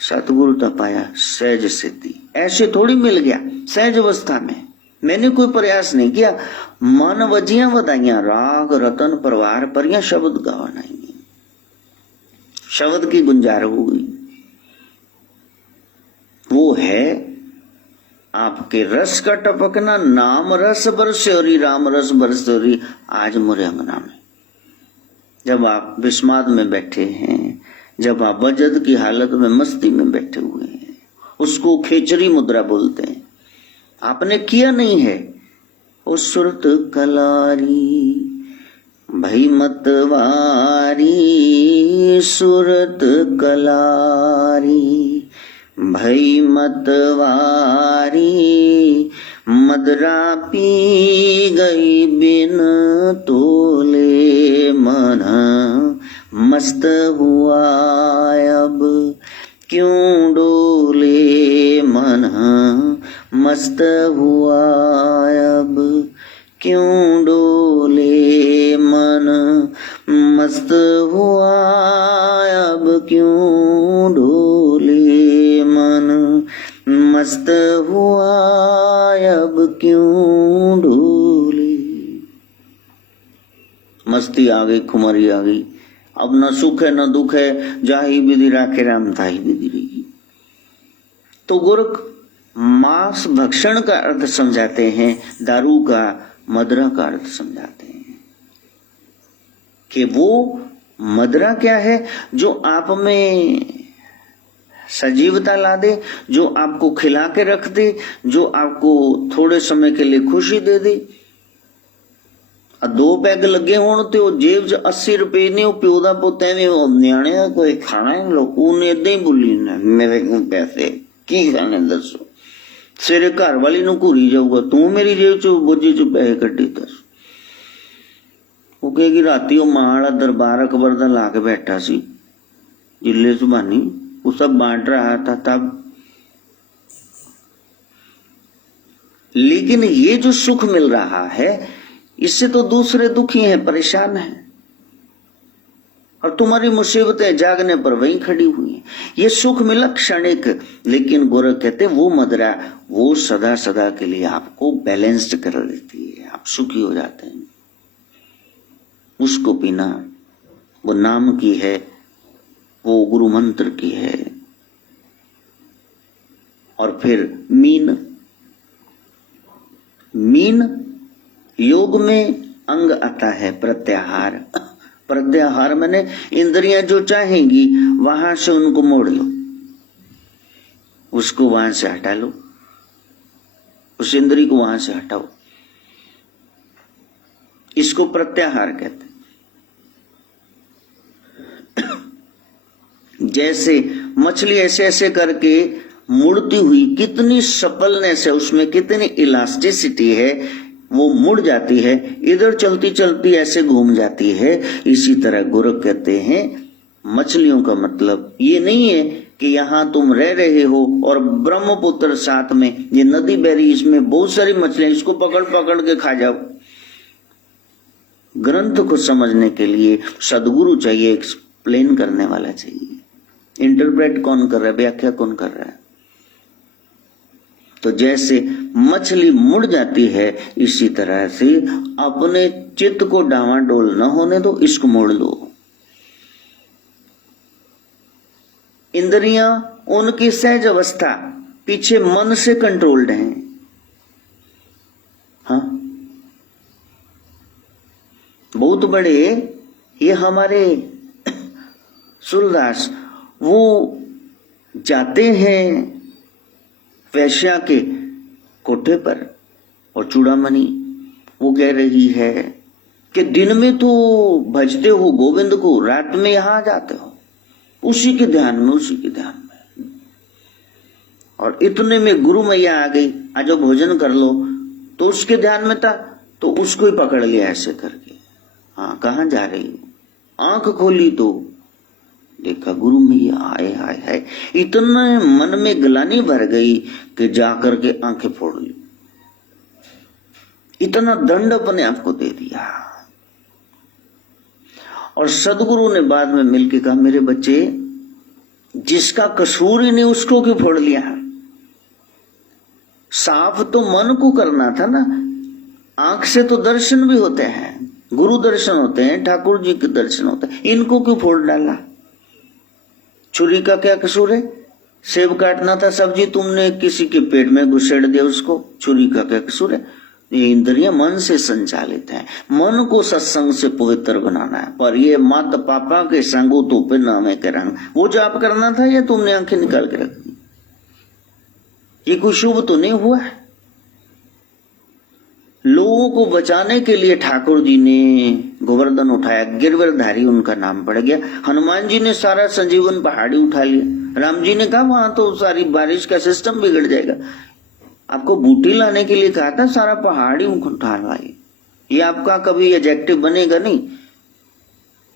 सतगुरु तो पाया सहज सिद्धि। ऐसे थोड़ी मिल गया सहज अवस्था में, मैंने कोई प्रयास नहीं किया। मन वजियां वदाइयां, राग रतन परवार परियां शब्द गवानाइए, शब्द की गुंजार हो गई। वो है आपके रस का टपकना, नाम रस बरसोरी, राम रस बरसोरी आज मोरे अंगना में। जब आप विस्माद में बैठे हैं, जब आप वजद की हालत में मस्ती में बैठे हुए हैं, उसको खेचरी मुद्रा बोलते हैं। आपने किया नहीं है। ओ सुरत कलारी भई मतवारी, सुरत कलारी भई मतवारी, मदरा पी गई बिन तोले मन, मस्त हुआ अब क्यों डोले मन, मस्त हुआ अब क्यों डोले मन, मस्त हुआ अब क्यों डोले मन, मस्त हुआ अब क्यों डोले। मस्ती आ गई, खुमारी आ गई, अब न सुख है न दुख है, जाही विधि राखे राम ताही विधि रही। तो गोरख मांस भक्षण का अर्थ समझाते हैं, दारू का, मदरा का अर्थ समझाते हैं कि वो मदरा क्या है? जो आप में सजीवता ला दे, जो आपको खिला के रख दे, जो आपको थोड़े समय के लिए खुशी दे दे। 2 पैग लगे होण ते ਉਹ ਜੇਬ 'ਚ 80 ਰੁਪਏ ਨੇ, ਉਹ ਪਿਓ ਦਾ ਪੁੱਤ ਐਵੇਂ ਨਿਆਣੇ ਦਾ ਕੋਈ ਖਾਣਾ ਹੈ, ਲੋਕ ਉਹਨੇ ਏਦਾਂ ਹੀ ਬੋਲੀ ਨਾ ਮੇਰੇ ਕੋਲ ਪੈਸੇ ਕੀ ਖਾਣੇ ਦੱਸੋ। ਸਵੇਰੇ ਘਰ ਵਾਲੀ ਨੂੰ ਘੂਰੀ ਜਾਊਗਾ, ਤੂੰ ਮੇਰੀ ਜੇਬ 'ਚੋਂ ਬੋਝੇ 'ਚੋਂ ਪੈਸੇ ਕੱਢੇ ਦੱਸ। ਉਹ ਕਹੇਗੀ ਰਾਤੀ ਉਹ ਮਾਂ ਵਾਲਾ ਦਰਬਾਰ ਅਕਬਰ ਦਾ ਲਾ ਕੇ बैठा सी जिले सुबानी, वो सब बांट रहा था तब। लेकिन ये जो सुख मिल रहा है, इससे तो दूसरे दुखी हैं, परेशान हैं, और तुम्हारी मुसीबतें जागने पर वहीं खड़ी हुई हैं। ये सुख मिला क्षणिक, लेकिन गोरख कहते वो मदरा वो सदा सदा के लिए आपको बैलेंस्ड कर देती है, आप सुखी हो जाते हैं। उसको पीना, वो नाम की है, वो गुरु मंत्र की है। और फिर मीन, मीन योग में अंग आता है प्रत्याहार। प्रत्याहार मैंने इंद्रियां जो चाहेंगी वहां से उनको मोड़ लो, उसको वहां से हटा लो, उस इंद्री को वहां से हटाओ, इसको प्रत्याहार कहते हैं। जैसे मछली ऐसे ऐसे करके मुड़ती हुई, कितनी सपलनेस है उसमें, कितनी इलास्टिसिटी है, वो मुड़ जाती है, इधर चलती चलती ऐसे घूम जाती है। इसी तरह गोरख कहते हैं मछलियों का मतलब ये नहीं है कि यहां तुम रह रहे हो और ब्रह्मपुत्र साथ में, ये नदी बह रही, इसमें बहुत सारी मछलियां, इसको पकड़ पकड़ के खा जाओ। ग्रंथ को समझने के लिए सदगुरु चाहिए, एक्सप्लेन करने वाला चाहिए। इंटरप्रेट कौन कर रहा है, व्याख्या कौन कर रहा है? तो जैसे मछली मुड़ जाती है, इसी तरह से अपने चित्त को डावाडोल न होने दो, इसको मोड़ लो। इंद्रियां उनकी सहज अवस्था पीछे मन से कंट्रोल्ड हैं। हाँ, बहुत बड़े ये हमारे सूरदास वो जाते हैं वैश्या के कोठे पर, और चूड़ामणि वो कह रही है कि दिन में तो भजते हो गोविंद को, रात में यहां आ जाते हो, उसी के ध्यान में, उसी के ध्यान में। और इतने में गुरु मैया आ गई, आज भोजन कर लो, तो उसके ध्यान में था, तो उसको ही पकड़ लिया ऐसे करके। हाँ, कहाँ जा रही हो? आंख खोली तो देखा गुरु मैया आए, हाय हाय, इतना मन में ग्लानि भर गई कि जाकर के आंखें फोड़ ली। इतना दंड अपने आप को दे दिया। और सदगुरु ने बाद में मिलके कहा, मेरे बच्चे, जिसका कसूर ही नहीं उसको क्यों फोड़ लिया? साफ तो मन को करना था ना। आंख से तो दर्शन भी होते हैं, गुरु दर्शन होते हैं, ठाकुर जी के दर्शन होते हैं, इनको क्यों फोड़ डाला? छुरी का क्या कसूर है? सेब काटना था, सब्जी तुमने किसी के पेट में घुसेड़ दिया उसको, छुरी का क्या कसूर है? ये इंद्रियां मन से संचालित हैं, मन को सत्संग से पवित्र बनाना है। पर ये माता पापा के संगो तो पे नामे के रंग, वो जाप करना था या तुमने आंखें निकाल के रख दी? ये कोई शुभ तो नहीं हुआ है। लोगों को बचाने के लिए ठाकुर जी ने गोवर्धन उठाया, गिरवरधारी उनका नाम पड़ गया। हनुमान जी ने सारा संजीवन पहाड़ी उठा लिया। राम जी ने कहा वहां तो सारी बारिश का सिस्टम बिगड़ जाएगा, आपको बूटी लाने के लिए कहा था, सारा पहाड़ी उठा लाए। ये आपका कभी एडजेक्टिव बनेगा नहीं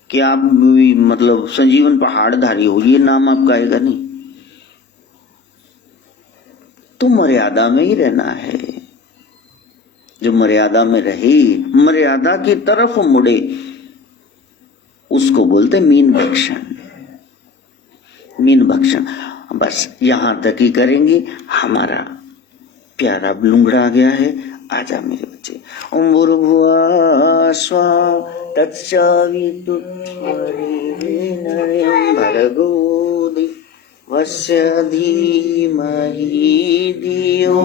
कि आप मतलब संजीवन पहाड़धारी हो, ये नाम आपका आएगा नहीं। तो मर्यादा में ही रहना है। जो मर्यादा में रहे, मर्यादा की तरफ मुड़े, उसको बोलते मीन भक्षण। मीन भक्षण बस यहां तक ही करेंगे। हमारा प्यारा लुंगड़ा आ गया है। आजा मेरे बच्चे। ओम भूर्भुवः स्वः तत्सवितुर्वरेण्यं भर्गो देवस्य धीमहि धियो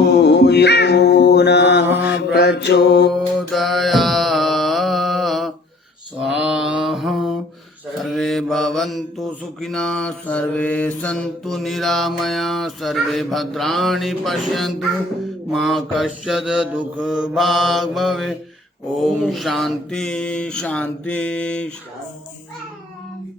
यो नः प्रचोदयात्। स्वाहा। सर्वे भवन्तु सुखिनः, सर्वे सन्तु निरामया, सर्वे भद्राणि पश्यन्तु, मा कश्चित् दुःखभाग् भवेत्। ओम शांति शांति।